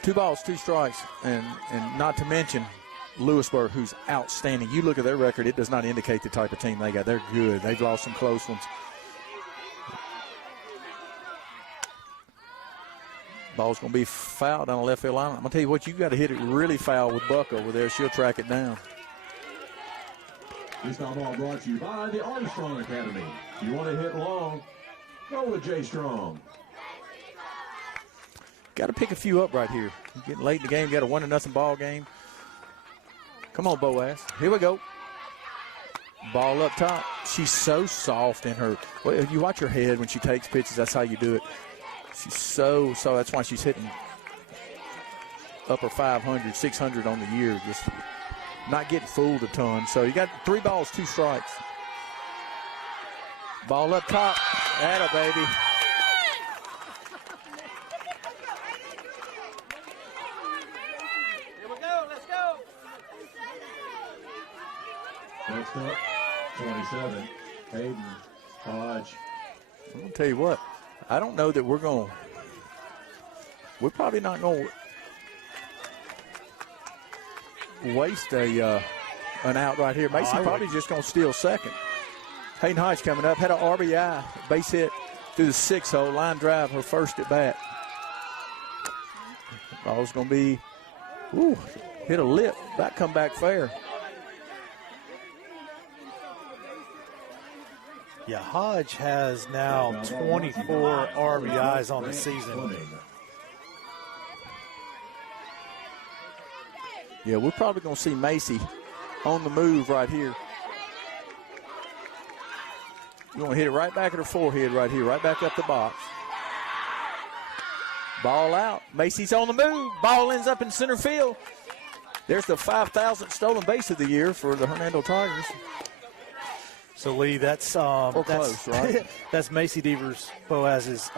2 balls, 2 strikes, and not to mention Lewisburg, who's outstanding. You look at their record; it does not indicate the type of team they got. They're good. They've lost some close ones. Ball's going to be fouled down the left field line. I'm going to tell you what, you got to hit it really foul with Buck over there. She'll track it down. This foul ball brought to you by the Armstrong Academy. If you want to hit long, go with Jay Strong. Got to pick a few up right here. You're getting late in the game. You got a 1-0 ball game. Come on, Boaz. Here we go. Ball up top. She's so soft in her. Well, you watch her head when she takes pitches. That's how you do it. She's so. That's why she's hitting upper 500, 600 on the year. Just not getting fooled a ton. So you got 3 balls, 2 strikes. Ball up top. Atta baby. Here we go. Let's go. Next up, 27, Hayden Hodge. I'm going to tell you what. I don't know that we're probably not going to waste an out right here. Macy probably just going to steal second. Hayden Hodge coming up, had an RBI, base hit through the 6-hole, line drive, her first at bat. Ball's going to be, hit a lip, that come back fair. Yeah, Hodge has now 24 RBIs on the season. Yeah, we're probably going to see Macy on the move right here. You want to hit it right back at her forehead right here, right back up the box. Ball out. Macy's on the move. Ball ends up in center field. There's the 5,000th stolen base of the year for the Hernando Tigers. So, Lee, that's close, right? That's Macy Deaver Boaz's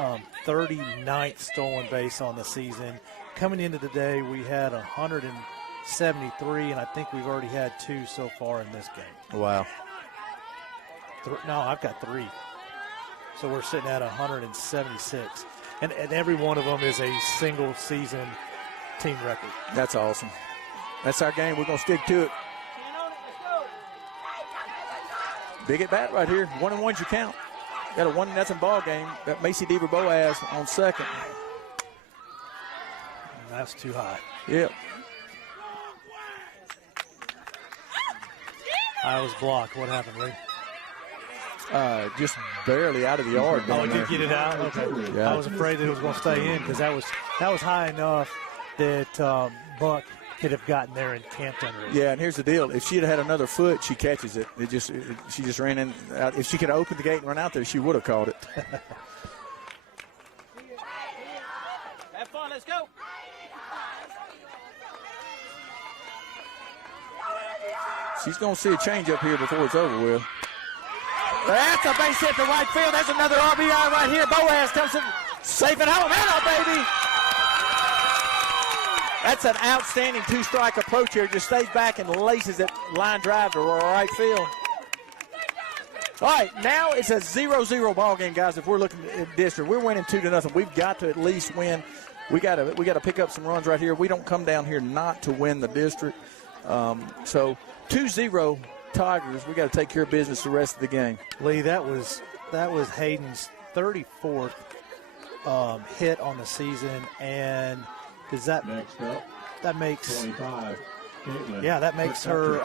39th stolen base on the season. Coming into the day, we had 173, and I think we've already had 2 so far in this game. Wow. No, I've got 3. So we're sitting at 176. And every one of them is a single-season team record. That's awesome. That's our game. We're going to stick to it. Big at bat right here. 1-1's your count. Got a 1-0 ball game. Got Macy Deaver Boaz on second. That's too high. Yep. I was blocked. What happened, Lee? Just barely out of the yard. Oh, he did get it out? Okay. Yeah. I was afraid that it was going to stay in because that was high enough that Buck could have gotten there and camped under it. Yeah, and here's the deal. If she had another foot, she catches it. She just ran in. If she could have opened the gate and run out there, she would have caught it. Have fun. Let's go. She's going to see a change up here before it's over with. That's a base hit to right field. That's another RBI right here. Boaz comes in, safe at home. Hello, baby. That's an outstanding two-strike approach here. Just stays back and laces it line drive to right field. All right, now it's a 0-0 ball game, guys. If we're looking at district, we're winning 2-0. We've got to at least win. We got to pick up some runs right here. We don't come down here not to win the district. So 2-0 Tigers. We got to take care of business the rest of the game. Lee, that was Hayden's 34th hit on the season, and does that Next up, that makes 25. Caitlin. yeah that makes her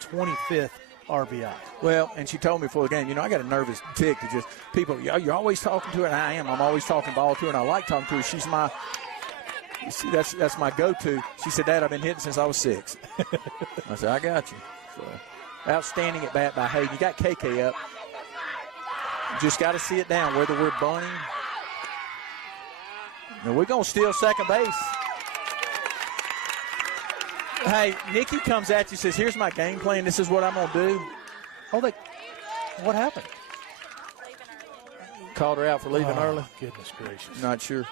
25th RBI. Well, and she told me before the game, I got a nervous tick to just people. You're always talking to her, and I am. I'm always talking ball to her, and I like talking to her. She's my. That's my go-to. She said, Dad, I've been hitting since I was 6. I said, I got you. So, outstanding at bat by Hayden. You got KK up. You just got to see it down, whether we're bunting. And we're going to steal second base. Hey, Nikki comes at you and says, here's my game plan. This is what I'm going to do. What happened? Called her out for leaving early. Goodness gracious. Not sure.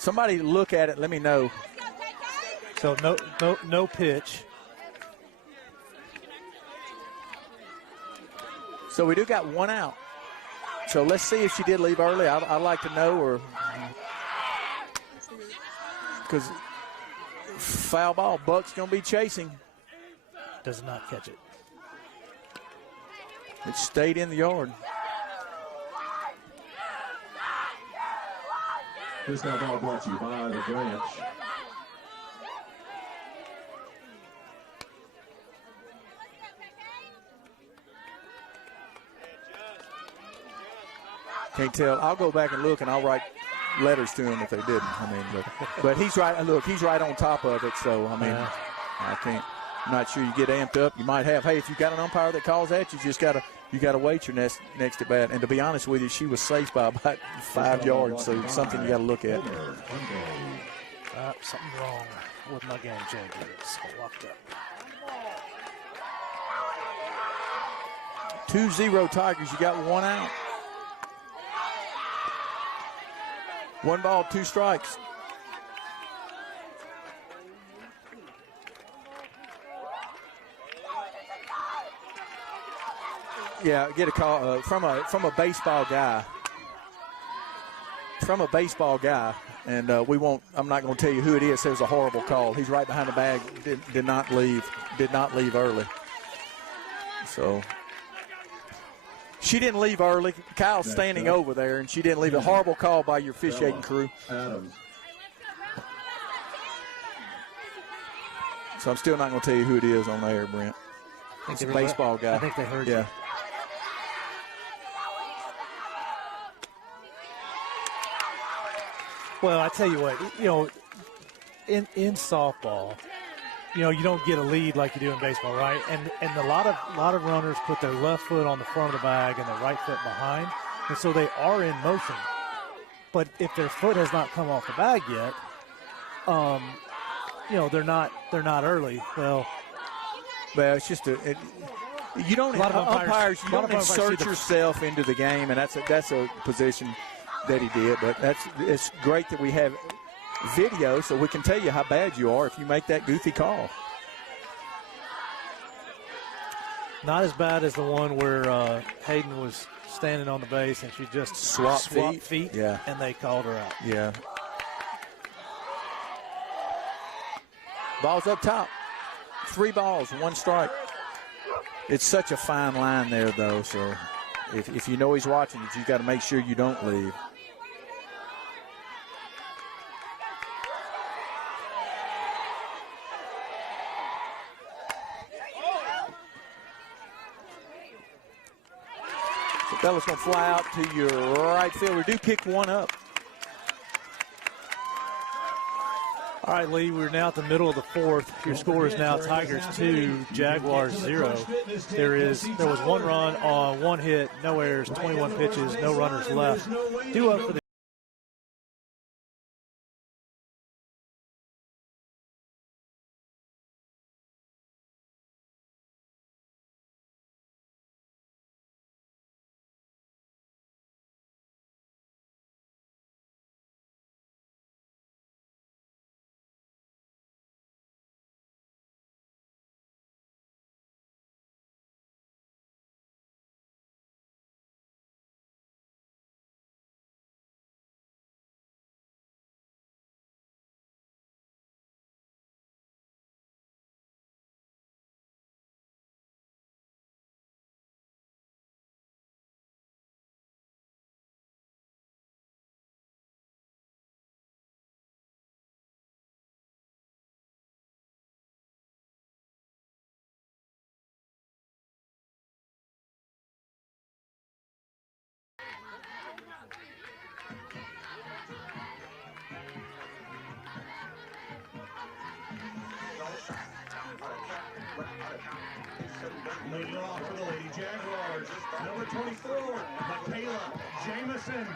Somebody look at it. Let me know. So no pitch. So we do got one out. So let's see if she did leave early. I'd like to know, or because foul ball, Buck's going to be chasing. Does not catch it. It stayed in the yard. This now ball brought to you by the Branch. Can't tell. I'll go back and look, and I'll write letters to him if they didn't. But he's right. Look, he's right on top of it. So I can't. I'm not sure you get amped up. You might have. Hey, if you got an umpire that calls at you, just gotta wait your next at bat. And to be honest with you, she was safe by about 5 yards. So something you got to look at. Something wrong with my game changer. It's locked up. 2-0 Tigers. You got one out. 1 ball, 2 strikes. Yeah, get a call from a baseball guy. From a baseball guy, and I'm not going to tell you who it is. It was a horrible call. He's right behind the bag. Did not leave early. So she didn't leave early. Kyle's standing over there, and she didn't leave. A horrible call by your officiating crew. Adams. So I'm still not going to tell you who it is on there, Brent. It's a baseball guy. I think they heard you. Well, I tell you what, in softball, you don't get a lead like you do in baseball, right? And a lot of runners put their left foot on the front of the bag and their right foot behind, and so they are in motion. But if their foot has not come off the bag yet, they're not early. Well, it's just you don't umpires. You don't insert yourself into the game, and that's a position that he did. But it's great that we have video so we can tell you how bad you are if you make that goofy call. Not as bad as the one where Hayden was standing on the base and she just swapped feet, yeah, and they called her out. Yeah. Ball's up top. 3 balls, 1 strike. It's such a fine line there, though. So if you know he's watching it, you got to make sure you don't leave. So Bella's going to fly out to your right fielder. Do pick one up. All right, Lee, we're now at the middle of the fourth. Your score is now Tigers 2, Jaguars 0. There was one run on one hit, no errors, 21 pitches, no runners left. Due up for the Leading off for the Lady Jaguars, number 24, Michaela Jamison.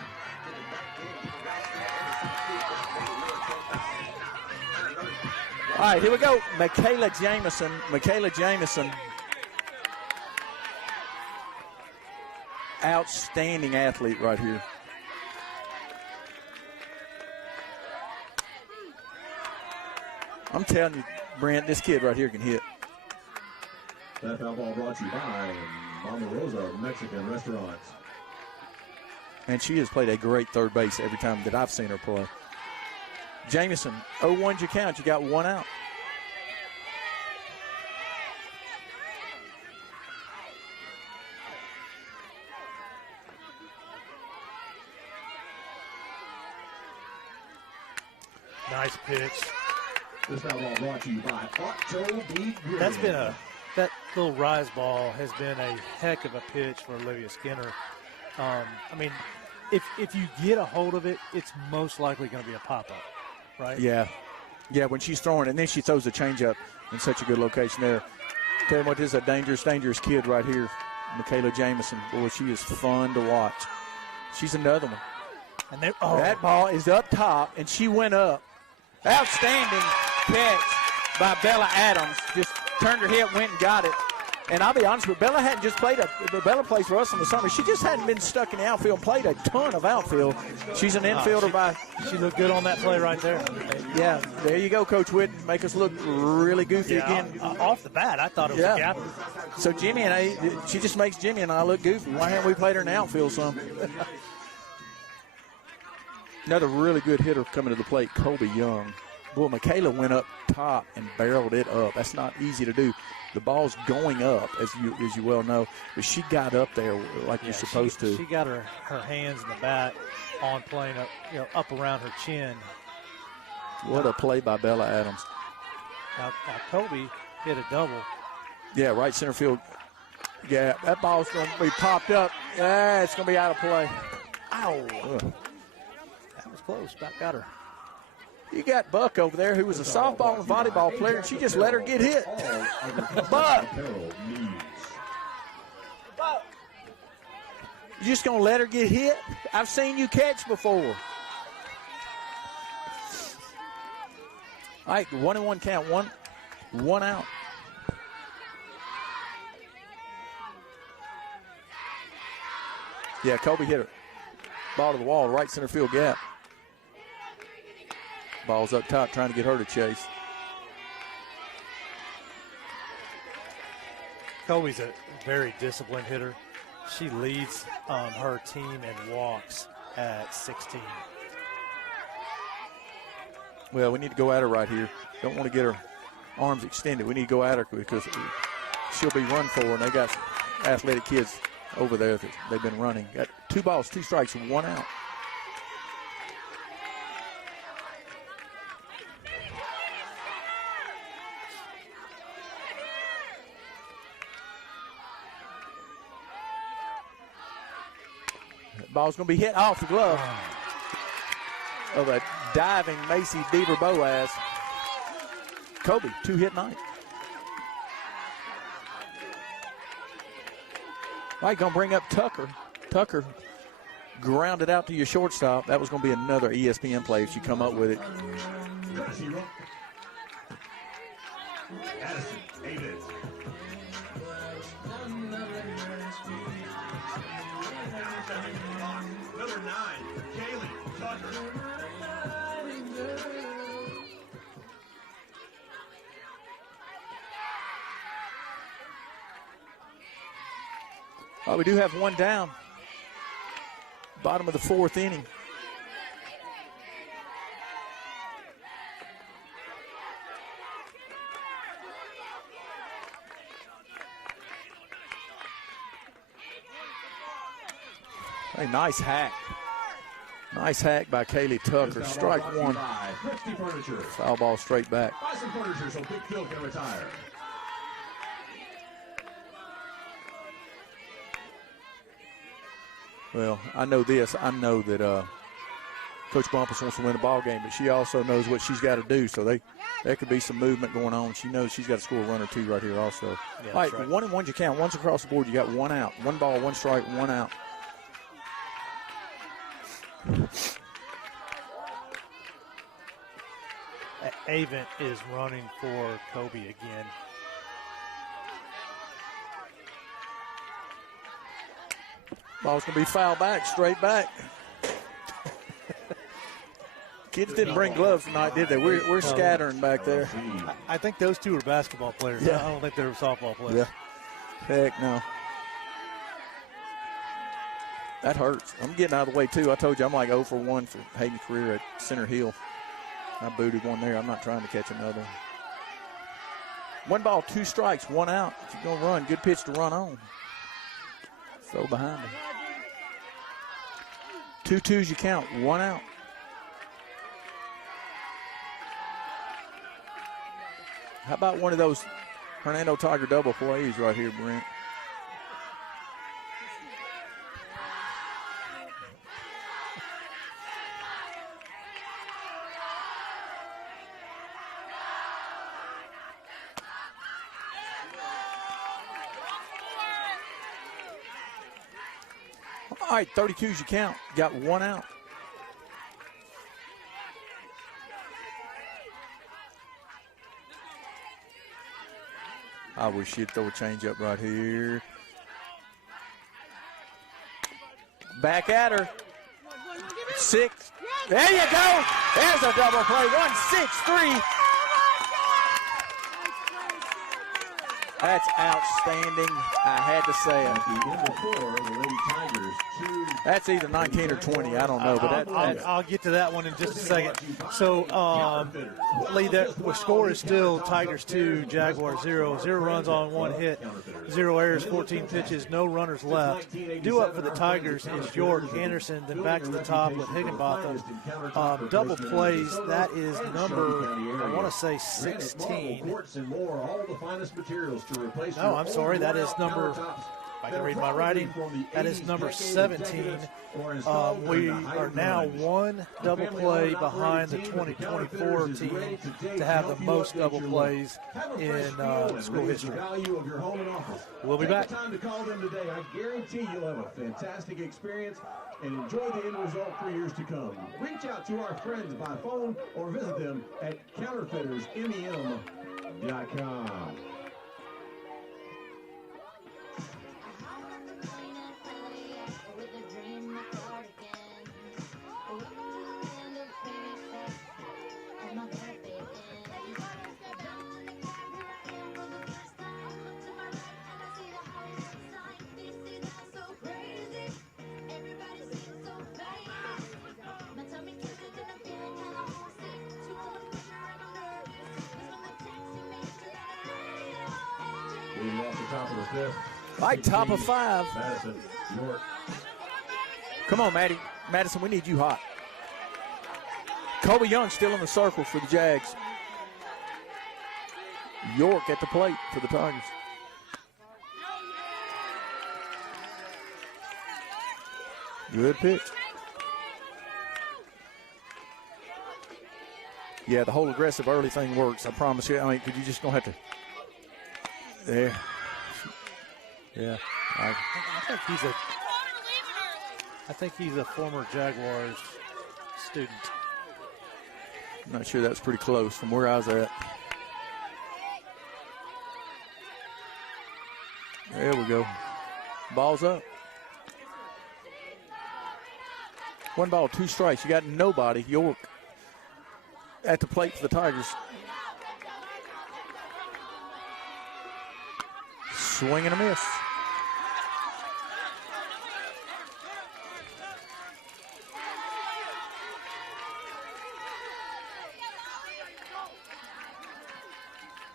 All right, here we go. Michaela Jamison. Michaela Jamison. Outstanding athlete right here. I'm telling you, Brent, this kid right here can hit. That foul ball brought to you by Mama Rosa Mexican Restaurants. And she has played a great third base every time that I've seen her play. Jamison, 0-1's your count. You got one out. nice pitch. This foul ball brought to you by Otto B. That's been that little rise ball has been a heck of a pitch for Olivia Skinner. I mean, if you get a hold of it, it's most likely going to be a pop-up, right? Yeah. Yeah, when she's throwing it, and then she throws the changeup in such a good location there. Tell you what, this is a dangerous, dangerous kid right here, Michaela Jamison. Boy, she is fun to watch. She's another one. And that ball is up top, and she went up. Outstanding catch by Bella Adams. Just turned her head, went and got it. And I'll be honest with you, Bella hadn't just played Bella plays for us in the summer. She just hadn't been stuck in the outfield, played a ton of outfield. She's an infielder She looked good on that play right there. Yeah, there you go, Coach Whitten. Make us look really goofy again. Off the bat, I thought it was a gapper. So Jimmy and I, she just makes Jimmy and I look goofy. Why haven't we played her in the outfield some? Another really good hitter coming to the plate, Colby Young. Boy, Michaela went up top and barreled it up. That's not easy to do. The ball's going up, as you well know, but she got up there like you're supposed to. She got her hands in the bat on playing up around her chin. What a play by Bella Adams. Now Colby hit a double. Yeah, right center field. Yeah, that ball's going to be popped up. Yeah, it's going to be out of play. Ow. Ugh. That was close. About got her. You got Buck over there, who was a softball and volleyball player, and she just let her get hit. Buck! You just going to let her get hit? I've seen you catch before. All right, 1-1 count. One out. Yeah, Kobe hit it. Ball to the wall, right center field gap. Ball's up top, trying to get her to chase. Kobe's a very disciplined hitter. She leads her team in walks at 16. Well, we need to go at her right here. Don't want to get her arms extended. We need to go at her because she'll be run for, and they got athletic kids over there that they've been running. Got 2 balls, 2 strikes, and 1 out. That ball's going to be hit off the glove of a diving Macy Beaver Boaz. Kobe, 2-hit night. Right, going to bring up Tucker. Tucker grounded out to your shortstop. That was going to be another ESPN play if you come up with it. Addison, Davis. Number 9, Kaylee Tucker. Oh, we do have 1 down. Bottom of the 4th inning. A nice hack. Nice hack by Kaylee Tucker. Strike 1. Foul ball straight back. Buy some furniture so Big Phil can retire. Well, I know this. I know that Coach Bumpus wants to win a ball game, but she also knows what she's got to do. So there could be some movement going on. She knows she's got to score a run or 2 right here also. Yeah, all right, right. 1 and 1 you count. Once across the board, you got 1 out. 1 ball, 1 strike, 1 out. Avent is running for Kobe again. Ball's going to be fouled back, straight back. Kids didn't bring gloves tonight, did they? We're scattering back there. I think those 2 are basketball players. Yeah. I don't think they're softball players. Yeah. Heck no. That hurts. I'm getting out of the way, too. I told you I'm like 0 for 1 for Hayden's career at center hill. I booted 1 there. I'm not trying to catch another. 1 ball, 2 strikes, 1 out. If you're going to run, good pitch to run on. Throw behind him. 2 twos you count, 1 out. How about one of those Hernando Tiger double plays right here, Brent? All right, 32s you count. Got 1 out. I wish you'd throw a changeup right here. Back at her. 6. There you go. There's a double play. 1-6-3. That's outstanding. I had to say it. That's either 19 or 20. I don't know, but I'll get to that one in just a second. So, Lee, the score is still Tigers 2, Jaguars 0. 0 runs on 1 hit, 0 errors, 14 pitches, no runners left. Due up for the Tigers is York, Anderson, then back to the top with Higginbotham. Double plays, that is number, I want to say 16. No, I'm sorry, that is number, I can read my writing, that is number 17. We are now 1 double play behind the 2024 team to have the most double plays in school history. We'll be back. Time to call them today. I guarantee you'll have a fantastic experience and enjoy the end result for years to come. Reach out to our friends by phone or visit them at counterfeitersmem.com. Leading off the top of the fifth. Right, top of 5. Madison, York. Come on, Maddie. Madison, we need you hot. Kobe Young still in the circle for the Jags. York at the plate for the Tigers. Good pitch. Yeah, the whole aggressive early thing works. I promise you. I mean, you just don't have to. There. Yeah. I think he's a former Jaguars student. I'm not sure that's pretty close from where I was at. There we go. Ball's up. 1 ball, 2 strikes. You got nobody. York at the plate for the Tigers. Swing and a miss.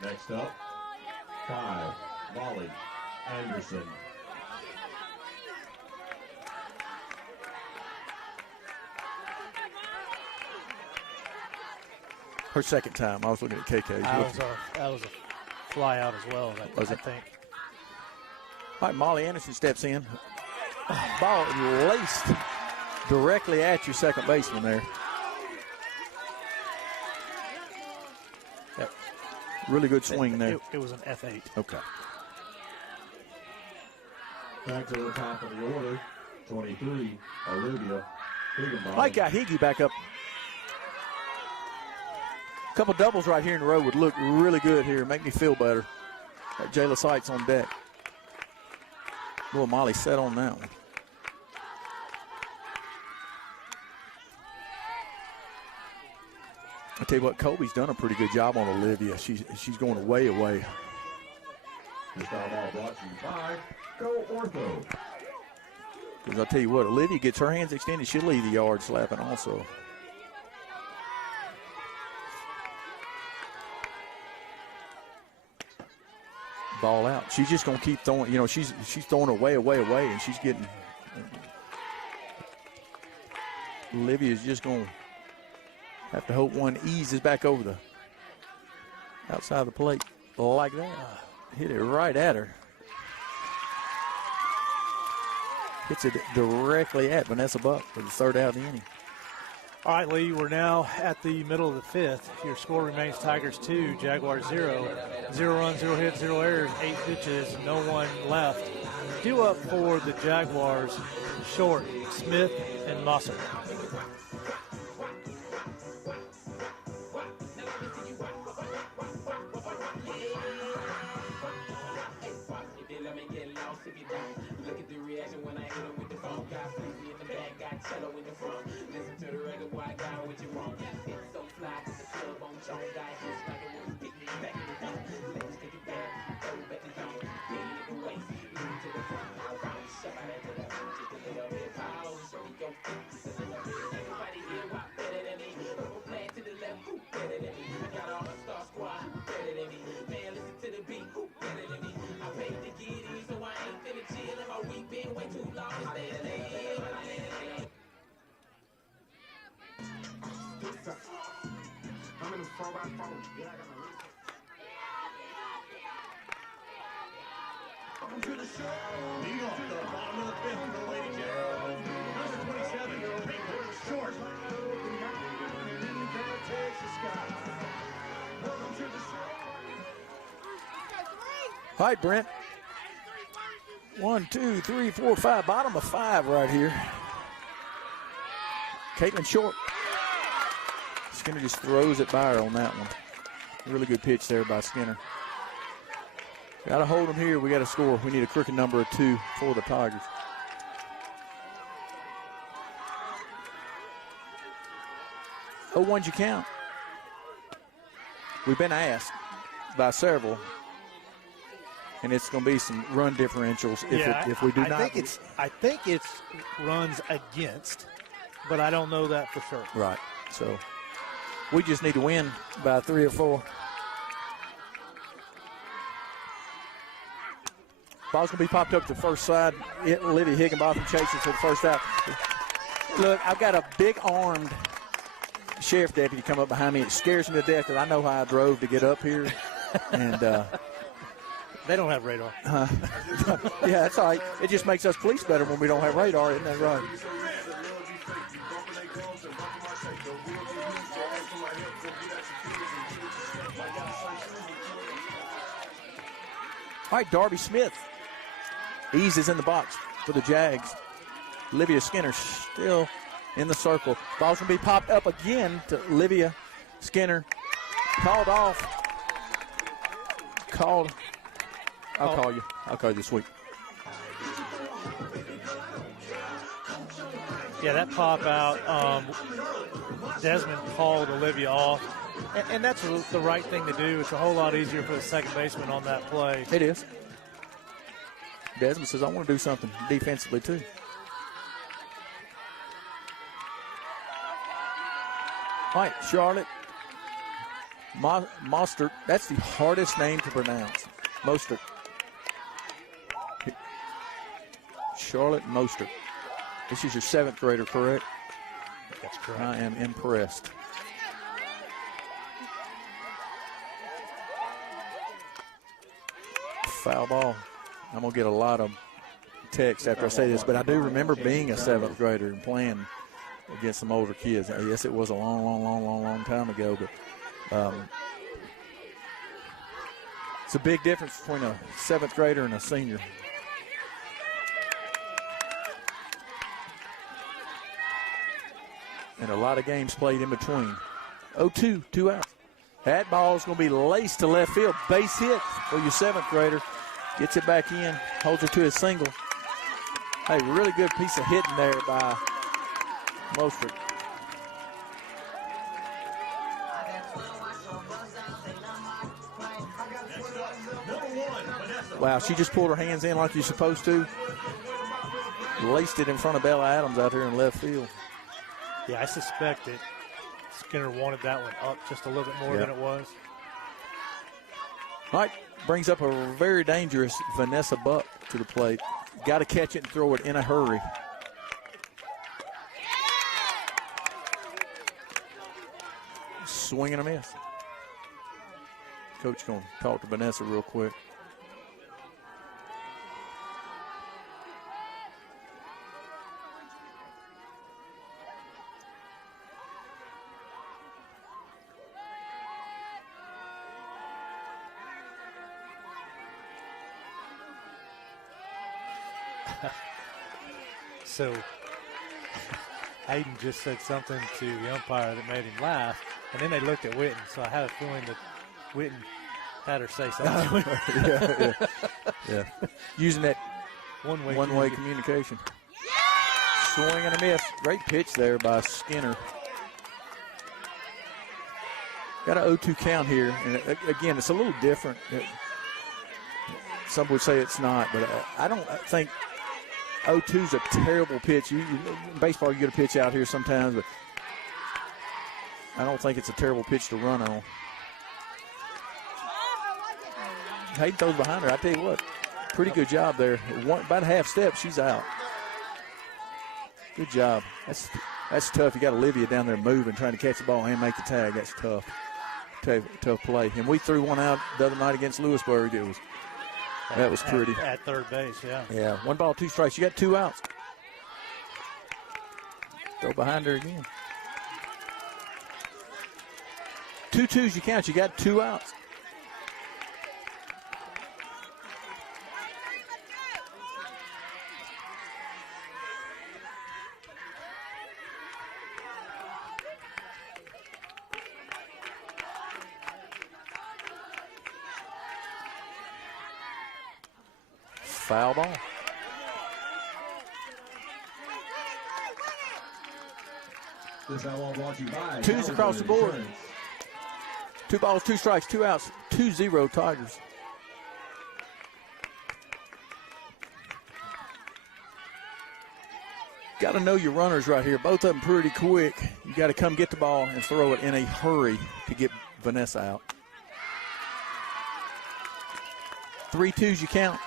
Next up, Kai, Molly, Anderson. Her second time. I was looking at KK. That was a fly out as well, I think. All right, Molly Anderson steps in. Ball laced directly at your second baseman there. Yep. Really good swing there. It was an F8. Okay. Back to the top of the order, 23, Olivia Higginbottom. Mike got Higgy back up. A couple doubles right here in a row would look really good here. Make me feel better. Got Jayla Sykes on deck. Boy, Molly set on that one. I tell you what, Kobe's done a pretty good job on Olivia. She's going way away. This foul ball brought to you by Go Ortho. Because I'll tell you what, Olivia gets her hands extended, she'll leave the yard slapping also. Ball out. She's just going to keep throwing. You know, she's throwing away, and she's getting. Olivia's just going to have to hope one eases back over the outside of the plate like that. Hit it right at her. Hits it directly at Vanessa Buck for the third out of the inning. All right, Lee, we're now at the middle of the fifth. Your score remains Tigers 2, Jaguars 0. 0 runs, 0 hits, 0 errors, 8 pitches, no one left. Due up for the Jaguars, Short, Smith, and Mosser. Leading off the bottom of the fifth for the Lady Jaguars. Number 27, Caitlin Short. All right, Brent. 1, 2, 3, 4, 5. Bottom of 5 right here. Caitlin Short. Skinner just throws it by her on that one. Really good pitch there by Skinner. Got to hold them here. We got to score. We need a crooked number of 2 for the Tigers. Oh, one's you count. We've been asked by several, and it's going to be some run differentials if we do not. I think it's runs against, but I don't know that for sure. Right. So we just need to win by 3 or 4. Ball's going to be popped up to the first side. Olivia Higginbotham chasing to the first out. Look, I've got a big-armed sheriff deputy come up behind me. It scares me to death because I know how I drove to get up here. And they don't have radar. Yeah, that's all right. It just makes us police better when we don't have radar, isn't that right? All right, Darby Smith eases in the box for the Jags. Olivia Skinner still in the circle. Ball's going to be popped up again to Olivia Skinner. Called off. Called. I'll call you. I'll call you this week. Yeah, that pop out. Desmond called Olivia off. And that's the right thing to do. It's a whole lot easier for the second baseman on that play. It is. Desmond says, I want to do something defensively, too. All right, Charlotte Mostert. That's the hardest name to pronounce. Mostert. Charlotte Mostert. This is your 7th grader, correct? That's correct. I am impressed. Foul ball. I'm going to get a lot of texts after I say this, but I do remember being a 7th grader and playing against some older kids. Yes, it was a long time ago, but it's a big difference between a 7th grader and a senior. And a lot of games played in between. 0-2, 2 out. That ball's going to be laced to left field. Base hit for your 7th grader. Gets it back in, holds it to a single. Hey, really good piece of hitting there by Mostert. Wow, she just pulled her hands in like you're supposed to. Laced it in front of Bella Adams out here in left field. Yeah, I suspect that Skinner wanted that one up just a little bit more than it was. All right, brings up a very dangerous Vanessa Buck to the plate. Got to catch it and throw it in a hurry. Swing and a miss. Coach going to talk to Vanessa real quick. So Hayden just said something to the umpire that made him laugh, and then they looked at Witten, so I had a feeling that Witten had her say something. Yeah. Using that one-way communication. Swing and a miss. Great pitch there by Skinner. Got an 0-2 count here, and again, it's a little different. Some would say it's not, but I don't think 0-2 is a terrible pitch. In baseball, you get a pitch out here sometimes, but I don't think it's a terrible pitch to run on. Hayden throws behind her. I tell you what, pretty good job there. About a half step, she's out. Good job. That's tough. You got Olivia down there moving, trying to catch the ball and make the tag. That's tough. Tough play. And we threw one out the other night against Lewisburg. That was pretty. At third base, yeah. Yeah, 1 ball, 2 strikes. You got 2 outs. Go behind her again. 2 twos you count. You got 2 outs. Foul ball. This hour brought to you by Twos across the board. Insurance. 2 balls, 2 strikes, 2 outs, 2-0 Tigers. Got to know your runners right here. Both of them pretty quick. You got to come get the ball and throw it in a hurry to get Vanessa out. 3 twos you count.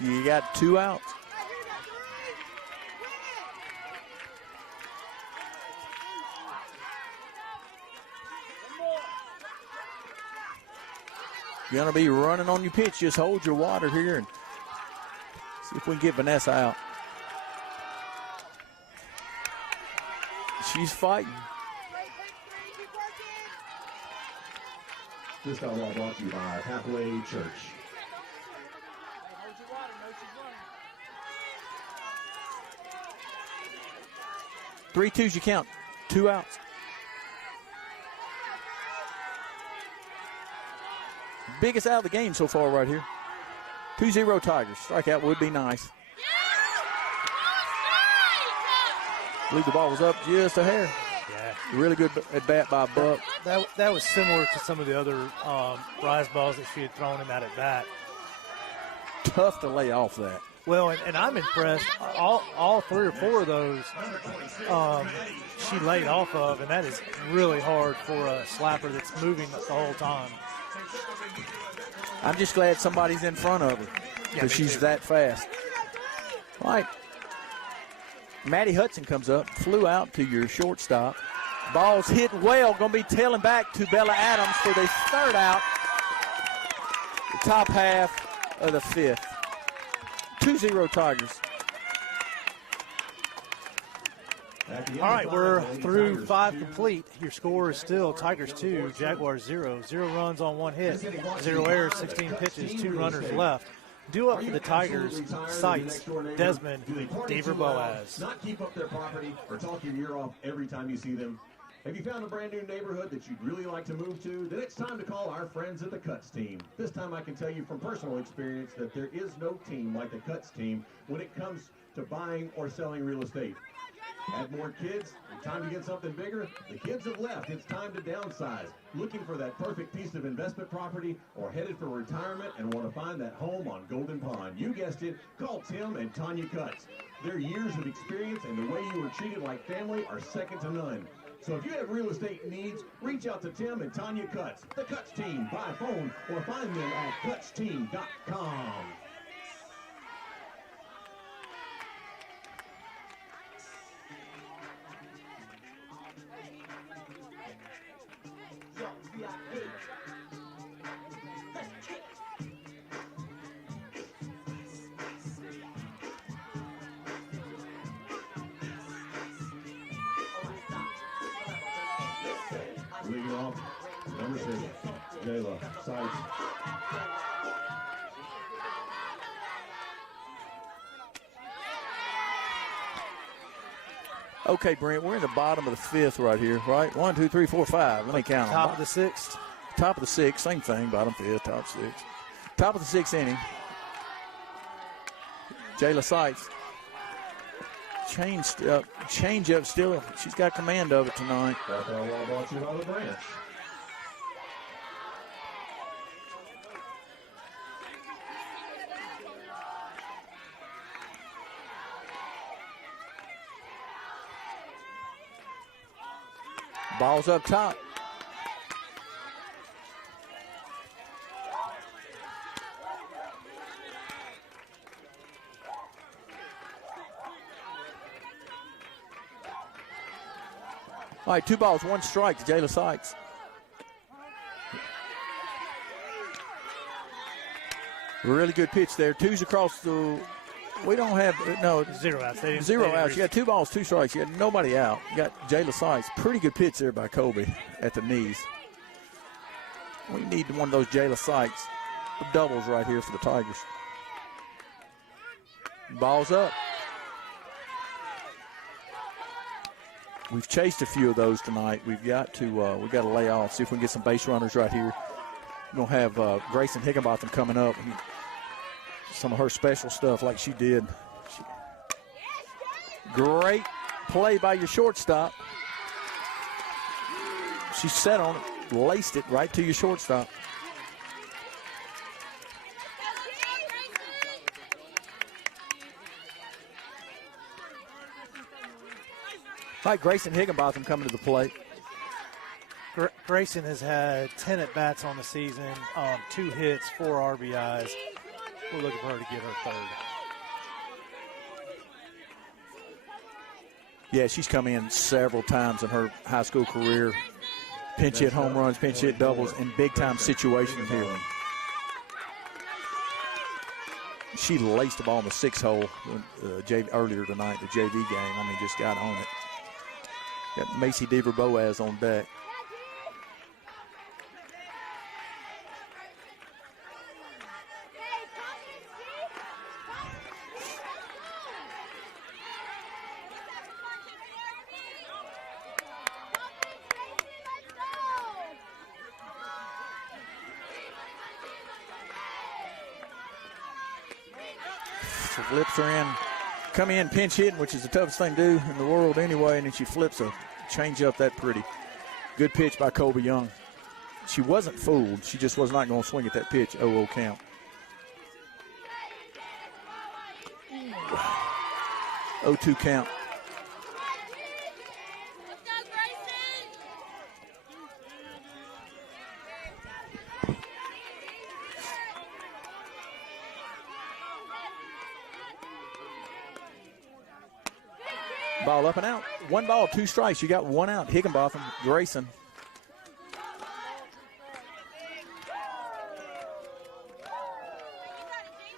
You got 2 outs. You're going to be running on your pitch. Just hold your water here and see if we can get Vanessa out. She's fighting. This time all brought to you by Pathway Church. 3-2's you count. 2 outs. Biggest out of the game so far right here. 2-0 Tigers. Strikeout would be nice. I believe the ball was up just a hair. Yeah. Really good at bat by Buck. That was similar to some of the other rise balls that she had thrown him at bat. Tough to lay off that. Well, and I'm impressed. All 3 or 4 of those she laid off of, and that is really hard for a slapper that's moving the whole time. I'm just glad somebody's in front of her because she's that fast. All right. Maddie Hudson comes up, flew out to your shortstop. Ball's hit well, going to be tailing back to Bella Adams for the 3rd out. The top half of the 5th. 2-0 Tigers. All right, we're through 5 complete. Your score is still Tigers 2, Jaguars 0. 0 runs on 1 hit, 0 errors, 16 pitches, 2 runners left. Due up for the Tigers, Sites, Desmond, Deaver Boaz. Not keep up their property or talk your ear off every time you see them. Have you found a brand new neighborhood that you'd really like to move to? Then it's time to call our friends at the Cuts team. This time I can tell you from personal experience that there is no team like the Cuts team when it comes to buying or selling real estate. Add more kids, time to get something bigger. The kids have left. It's time to downsize. Looking for that perfect piece of investment property or headed for retirement and want to find that home on Golden Pond. You guessed it. Call Tim and Tanya Cuts. Their years of experience and the way you were treated like family are second to none. So if you have real estate needs, reach out to Tim and Tanya Cuts, the Cuts team, by phone or find them at cutsteam.com. Leading off, number 6, Jayla Sites. Okay, Brent, we're in the bottom of the 5th right here, right? 1, 2, 3, 4, 5. Let me count them. Top of the 6th. Top of the 6th, same thing, bottom 5th, top 6. Top of the 6th inning. Jayla Sites. Change up still. She's got command of it tonight. That ball brought you by the branch. Ball's up top. All right, 2 balls, 1 strike to Jayla Sites. Really good pitch there. 2's across the. We don't have 0 outs. 0 outs. You got 2 balls, 2 strikes. You got nobody out. You got Jayla Sites. Pretty good pitch there by Kobe at the knees. We need one of those Jayla Sites doubles right here for the Tigers. Ball's up. We've chased a few of those tonight. We've got to lay off. See if we can get some base runners right here. We're gonna have Grayson Higginbotham coming up. Some of her special stuff like she did. Great play by your shortstop. She set on it, laced it right to your shortstop. All right, Grayson Higginbotham coming to the plate. Grayson has had 10 at-bats on the season, 2 hits, 4 RBIs. We're looking for her to get her third. Yeah, she's come in several times in her high school career. Pinch hit home runs, pinch hit doubles, in big-time situations here. She laced the ball in the 6-hole earlier tonight, the JV game. I mean, just got on it. Got Macy Deaver-Boaz on deck. So flips her in, come in pinch hitting, which is the toughest thing to do in the world anyway, and then she flips a change up that pretty. Good pitch by Colby Young. She wasn't fooled. She just was not going to swing at that pitch. 0-0 count. Oh, 2 count. Ball up and out. 1 ball, 2 strikes. You got 1 out. Higginbotham, Grayson.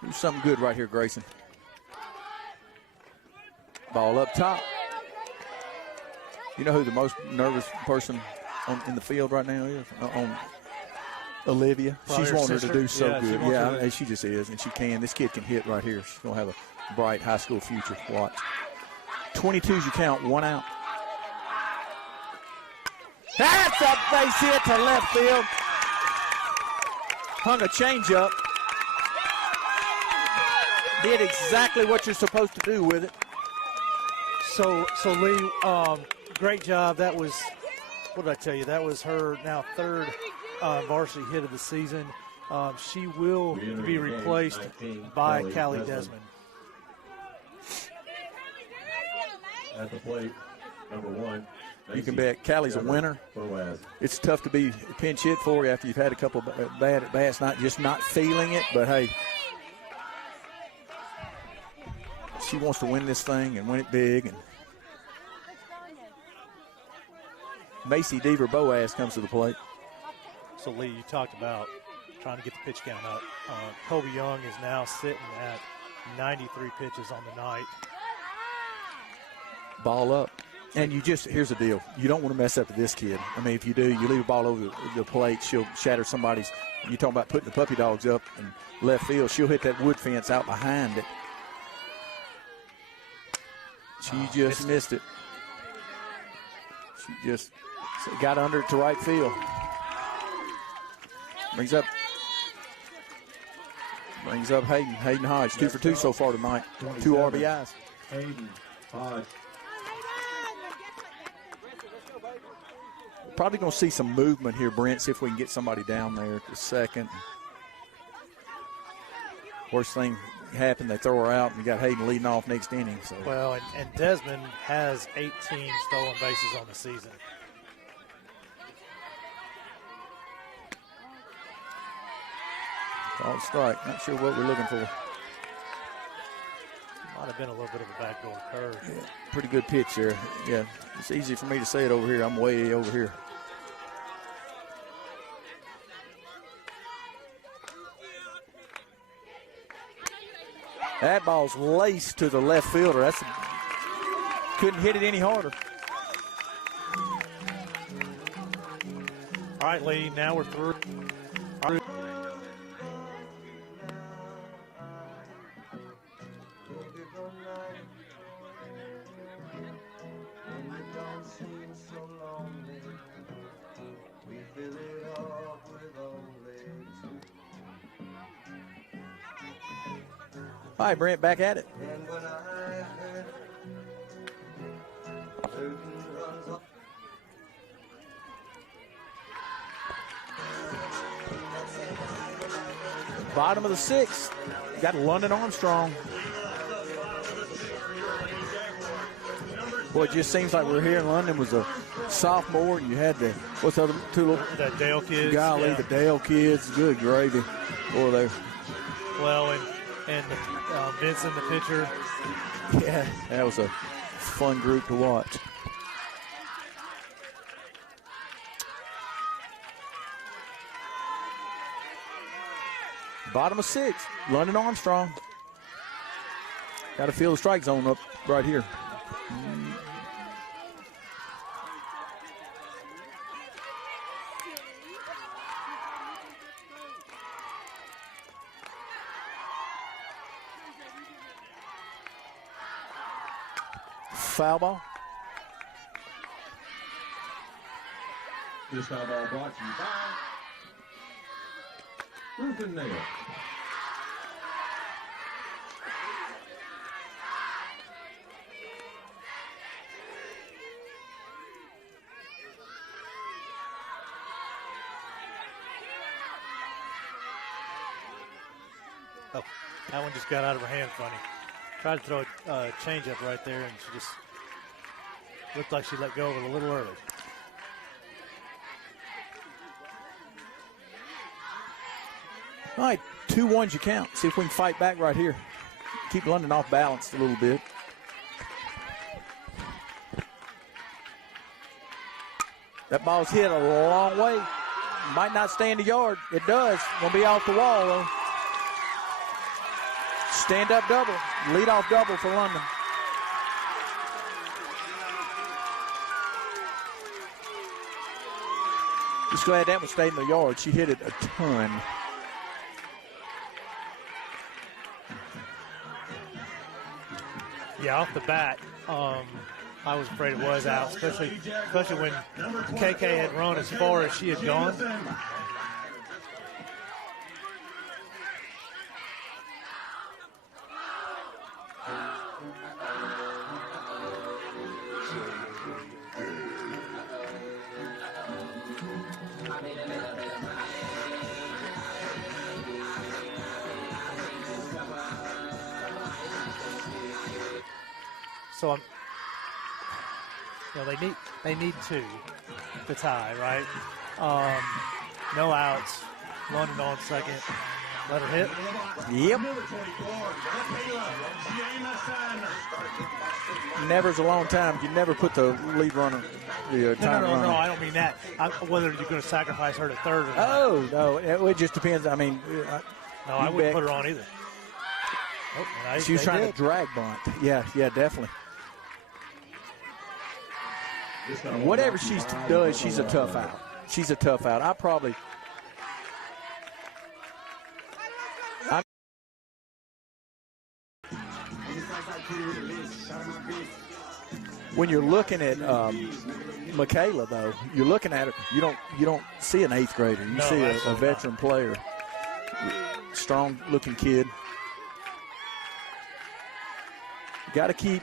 Do something good right here, Grayson. Ball up top. You know who the most nervous person in the field right now is? Olivia. Probably She's her wanting her sister. to do so Yeah, good. she Yeah, wants her to- she just is, and she can. This kid can hit right here. She's going to have a bright high school future. Watch. 22's your count, 1 out. That's a base hit to left field. Hung a changeup. Did exactly what you're supposed to do with it. So Lee, great job. That was, what did I tell you? That was her now 3rd varsity hit of the season. She will be replaced by Callie Desmond. At the plate, number 1. You can bet Callie's a winner. Boaz. It's tough to be pinch hit for you after you've had a couple of bad at bats, not just not feeling it, but hey, she wants to win this thing and win it big. And Macy Deaver-Boaz comes to the plate. So Lee, you talked about trying to get the pitch count up. Colby Young is now sitting at 93 pitches on the night. Ball up. And here's the deal. You don't want to mess up with this kid. I mean, if you do, you leave a ball over the plate, she'll shatter somebody's. You talking about putting the puppy dogs up in left field. She'll hit that wood fence out behind it. She just missed it. She just got under it to right field. Brings up Hayden Hodge, 2 for 2 so far tonight. 2 RBIs. Hayden Hodge. Probably going to see some movement here, Brent, see if we can get somebody down there at the second. Worst thing happened, they throw her out, and you got Hayden leading off next inning. So. Well, and Desmond has 18 stolen bases on the season. Called strike. Not sure what we're looking for. Might have been a little bit of a backdoor curve. Yeah, pretty good pitch there. Yeah, it's easy for me to say it over here. I'm way over here. That ball's laced to the left fielder. Couldn't hit it any harder. All right, Lee, now we're through. All right, Brent, back at it. Bottom of the 6th. You got London Armstrong. Boy, it just seems like we're here in London was a sophomore. You had the, what's the other 2 little? The Dale kids. Golly, yeah. the Dale kids. Good gravy. Boy, they're. Well, and and Vincent, the pitcher. Yeah, that was a fun group to watch. Bottom of 6, London Armstrong. Got to feel the strike zone up right here. Foul ball. This foul ball brought to you by Roof and Nail. Oh, that one just got out of her hand funny. Tried to throw a changeup right there, and she just looked like she let go of it a little early. All right, 2-1 you count. See if we can fight back right here. Keep London off balance a little bit. That ball's hit a long way. Might not stay in the yard. It does. Gonna be off the wall though. Stand up double. Lead off double for London. Just glad that one stayed in the yard. She hit it a ton. Yeah, off the bat, I was afraid it was out, especially when KK had run as far as she had gone. So they need 2 to tie, right? No outs. London on second. Let her hit. Yep. Never's a long time. You never put the lead runner. The time No, runner. I don't mean that. Whether you're going to sacrifice her to third or not. Oh, no. It just depends. I mean, No, I wouldn't put her on either. Oh, she was trying to drag bunt. Yeah, definitely. Whatever she does, she's a tough out. She's a tough out. When you're looking at Michaela, though, you're looking at her. You don't see an 8th grader. You see a veteran player, strong-looking kid. Got to keep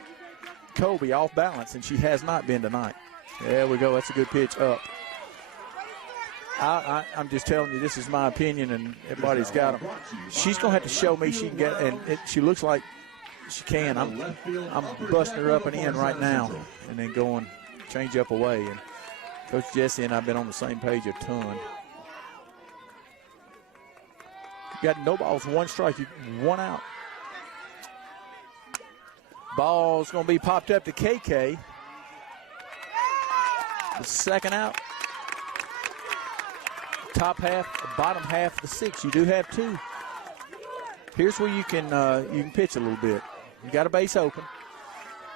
Kobe off balance, and she has not been tonight. There we go. That's a good pitch up. I'm just telling you, this is my opinion, and everybody's got them. She's going to have to show me she can get, and she looks like she can. I'm busting her up and in right now, and then going change up away. And Coach Jesse and I have been on the same page a ton. You got no balls, 1 strike, 1 out. Ball's going to be popped up to KK. The second out. Top half, bottom half of the 6. You do have 2. Here's where you can pitch a little bit. You got a base open,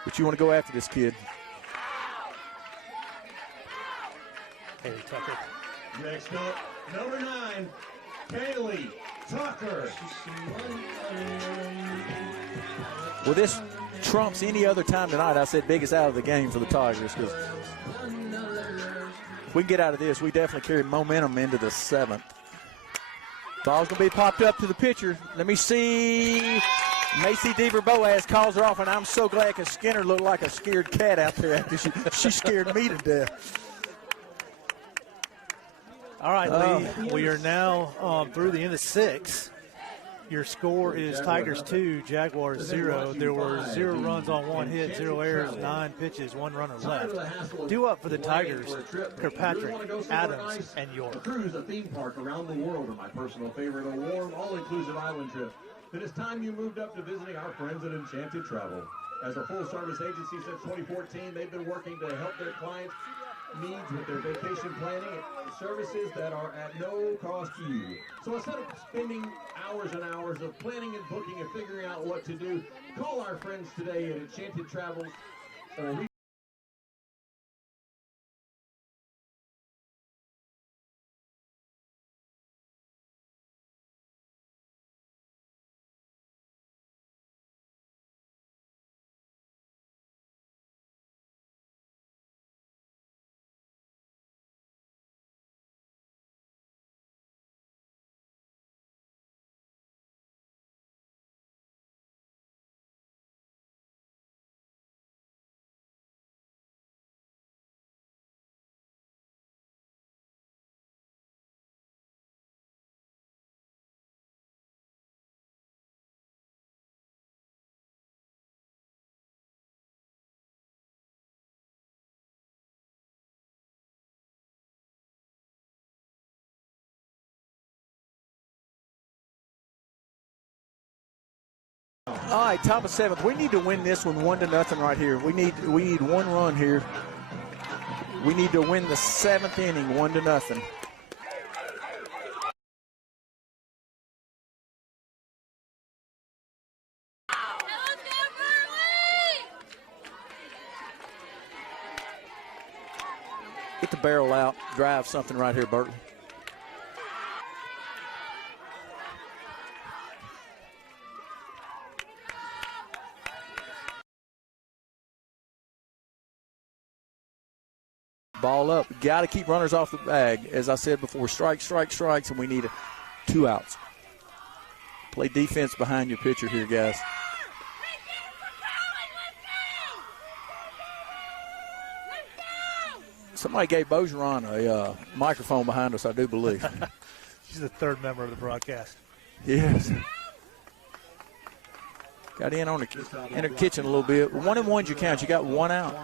but you want to go after this kid. Haley Tucker. Next up, number 9, Kaylee Tucker. Well, this trumps any other time tonight. I said biggest out of the game for the Tigers, because if we can get out of this, we definitely carry momentum into the 7th. Ball's going to be popped up to the pitcher. Let me see. Macy Deaver-Boaz calls her off, and I'm so glad because Skinner looked like a scared cat out there after she scared me to death. All right, Lee, we are now through the end of 6. Your score is Tigers 2, Jaguars 0. There were 0 runs on 1 hit, 0 errors, 9 pitches, 1 runner left. Due up for the Tigers, Kirkpatrick, Adams, and York. Cruise a theme park around the world are my personal favorite. A warm, all-inclusive island trip then it's time you moved up to visiting our friends at Enchanted Travel. As a full-service agency since 2014, they've been working to help their clients' needs with their vacation planning and services that are at no cost to you. So instead of spending hours and hours of planning and booking and figuring out what to do, call our friends today at Enchanted Travel or All right, top of seventh. We need to win this one 1-0 right here. We need one run here. We need to win the seventh inning 1-0. Get the barrel out, drive something right here, Berkeley. Ball up. Got to keep runners off the bag. As I said before, strikes, and we need 2 outs. Play defense behind your pitcher here, guys. Somebody gave Bergeron a microphone behind us, I do believe. She's the third member of the broadcast. Yes. Got in on the inner kitchen a little bit. 1-1 you count. You got 1 out.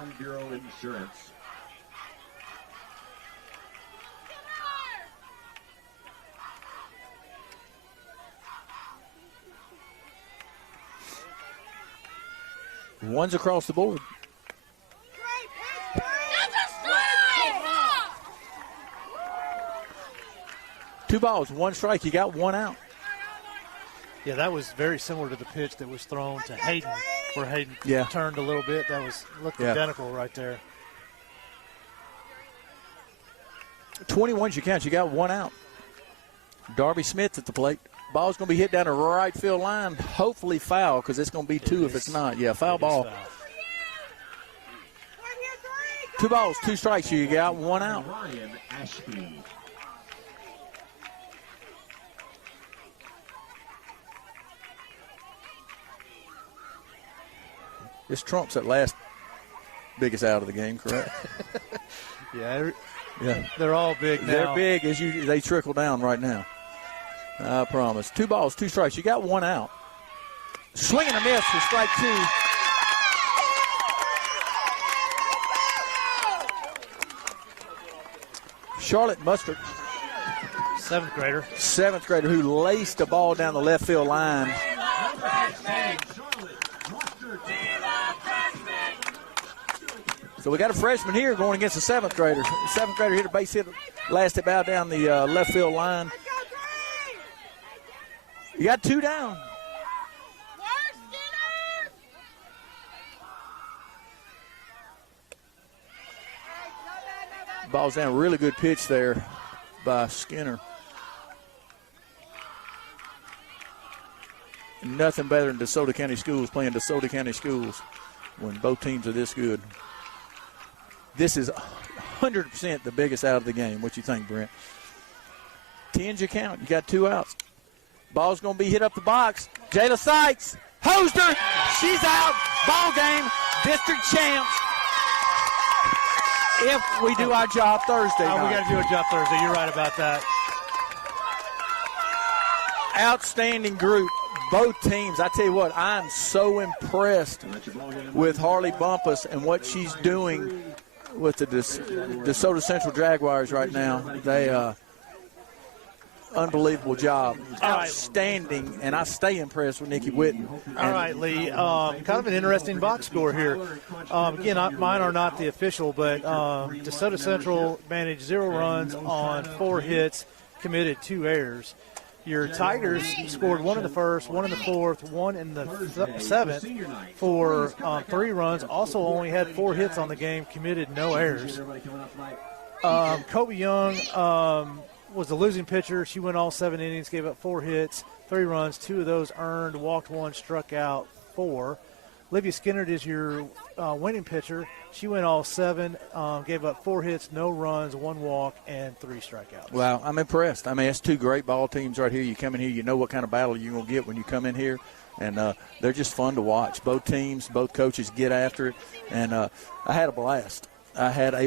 One's across the board. Two balls, 1 strike. You got 1 out. Yeah, that was very similar to the pitch that was thrown to Hayden, where Hayden turned a little bit. That looked identical right there. 21's you count. You got 1 out. Darby Smith at the plate. Ball's going to be hit down the right field line. Hopefully foul, because it's going to be 2 if it's not. Yeah, foul ball. Foul. 2 balls, 2 strikes. You got 1 out. This trumps that last biggest out of the game, correct? Yeah, they're all big now. They're big as they trickle down right now. I promise. 2 balls, 2 strikes. You got 1 out. Swing and a miss for strike 2. Charlotte Mustard, 7th grader who laced the ball down the left field line. So we got a freshman here going against a 7th grader. The 7th grader hit a base hit, last hit out down the left field line. You got 2 down. Ball's down. Really good pitch there by Skinner. Nothing better than DeSoto County Schools playing DeSoto County Schools when both teams are this good. This is 100% the biggest out of the game. What you think, Brent? 10's you count. You got 2 outs. Ball's going to be hit up the box. Jayla Sykes hosed her. She's out. Ball game. District champs. If we do our job Thursday night. We got to do our job Thursday. You're right about that. Outstanding group. Both teams. I tell you what, I'm so impressed with Harley Bumpus and what she's doing with the DeSoto Central Jaguars right now. They unbelievable job. Outstanding, and I stay impressed with Nikki Whitten. All right, Lee. Kind of an interesting box score here. Again, mine are not the official, but DeSoto Central managed 0 runs on 4 hits, committed 2 errors. Your Tigers scored 1 in the first, 1 in the fourth, 1 in the 7th for 3 runs. Also only had 4 hits on the game, committed no errors. Kobe Young was the losing pitcher. She went all 7 innings, gave up 4 hits, 3 runs. 2 of those earned, walked 1, struck out 4. Olivia Skinnerd is your winning pitcher. She went all 7, gave up 4 hits, no runs, 1 walk, and 3 strikeouts. Wow, I'm impressed. I mean, it's 2 great ball teams right here. You come in here, you know what kind of battle you're going to get when you come in here, and they're just fun to watch. Both teams, both coaches get after it, and I had a blast. I had a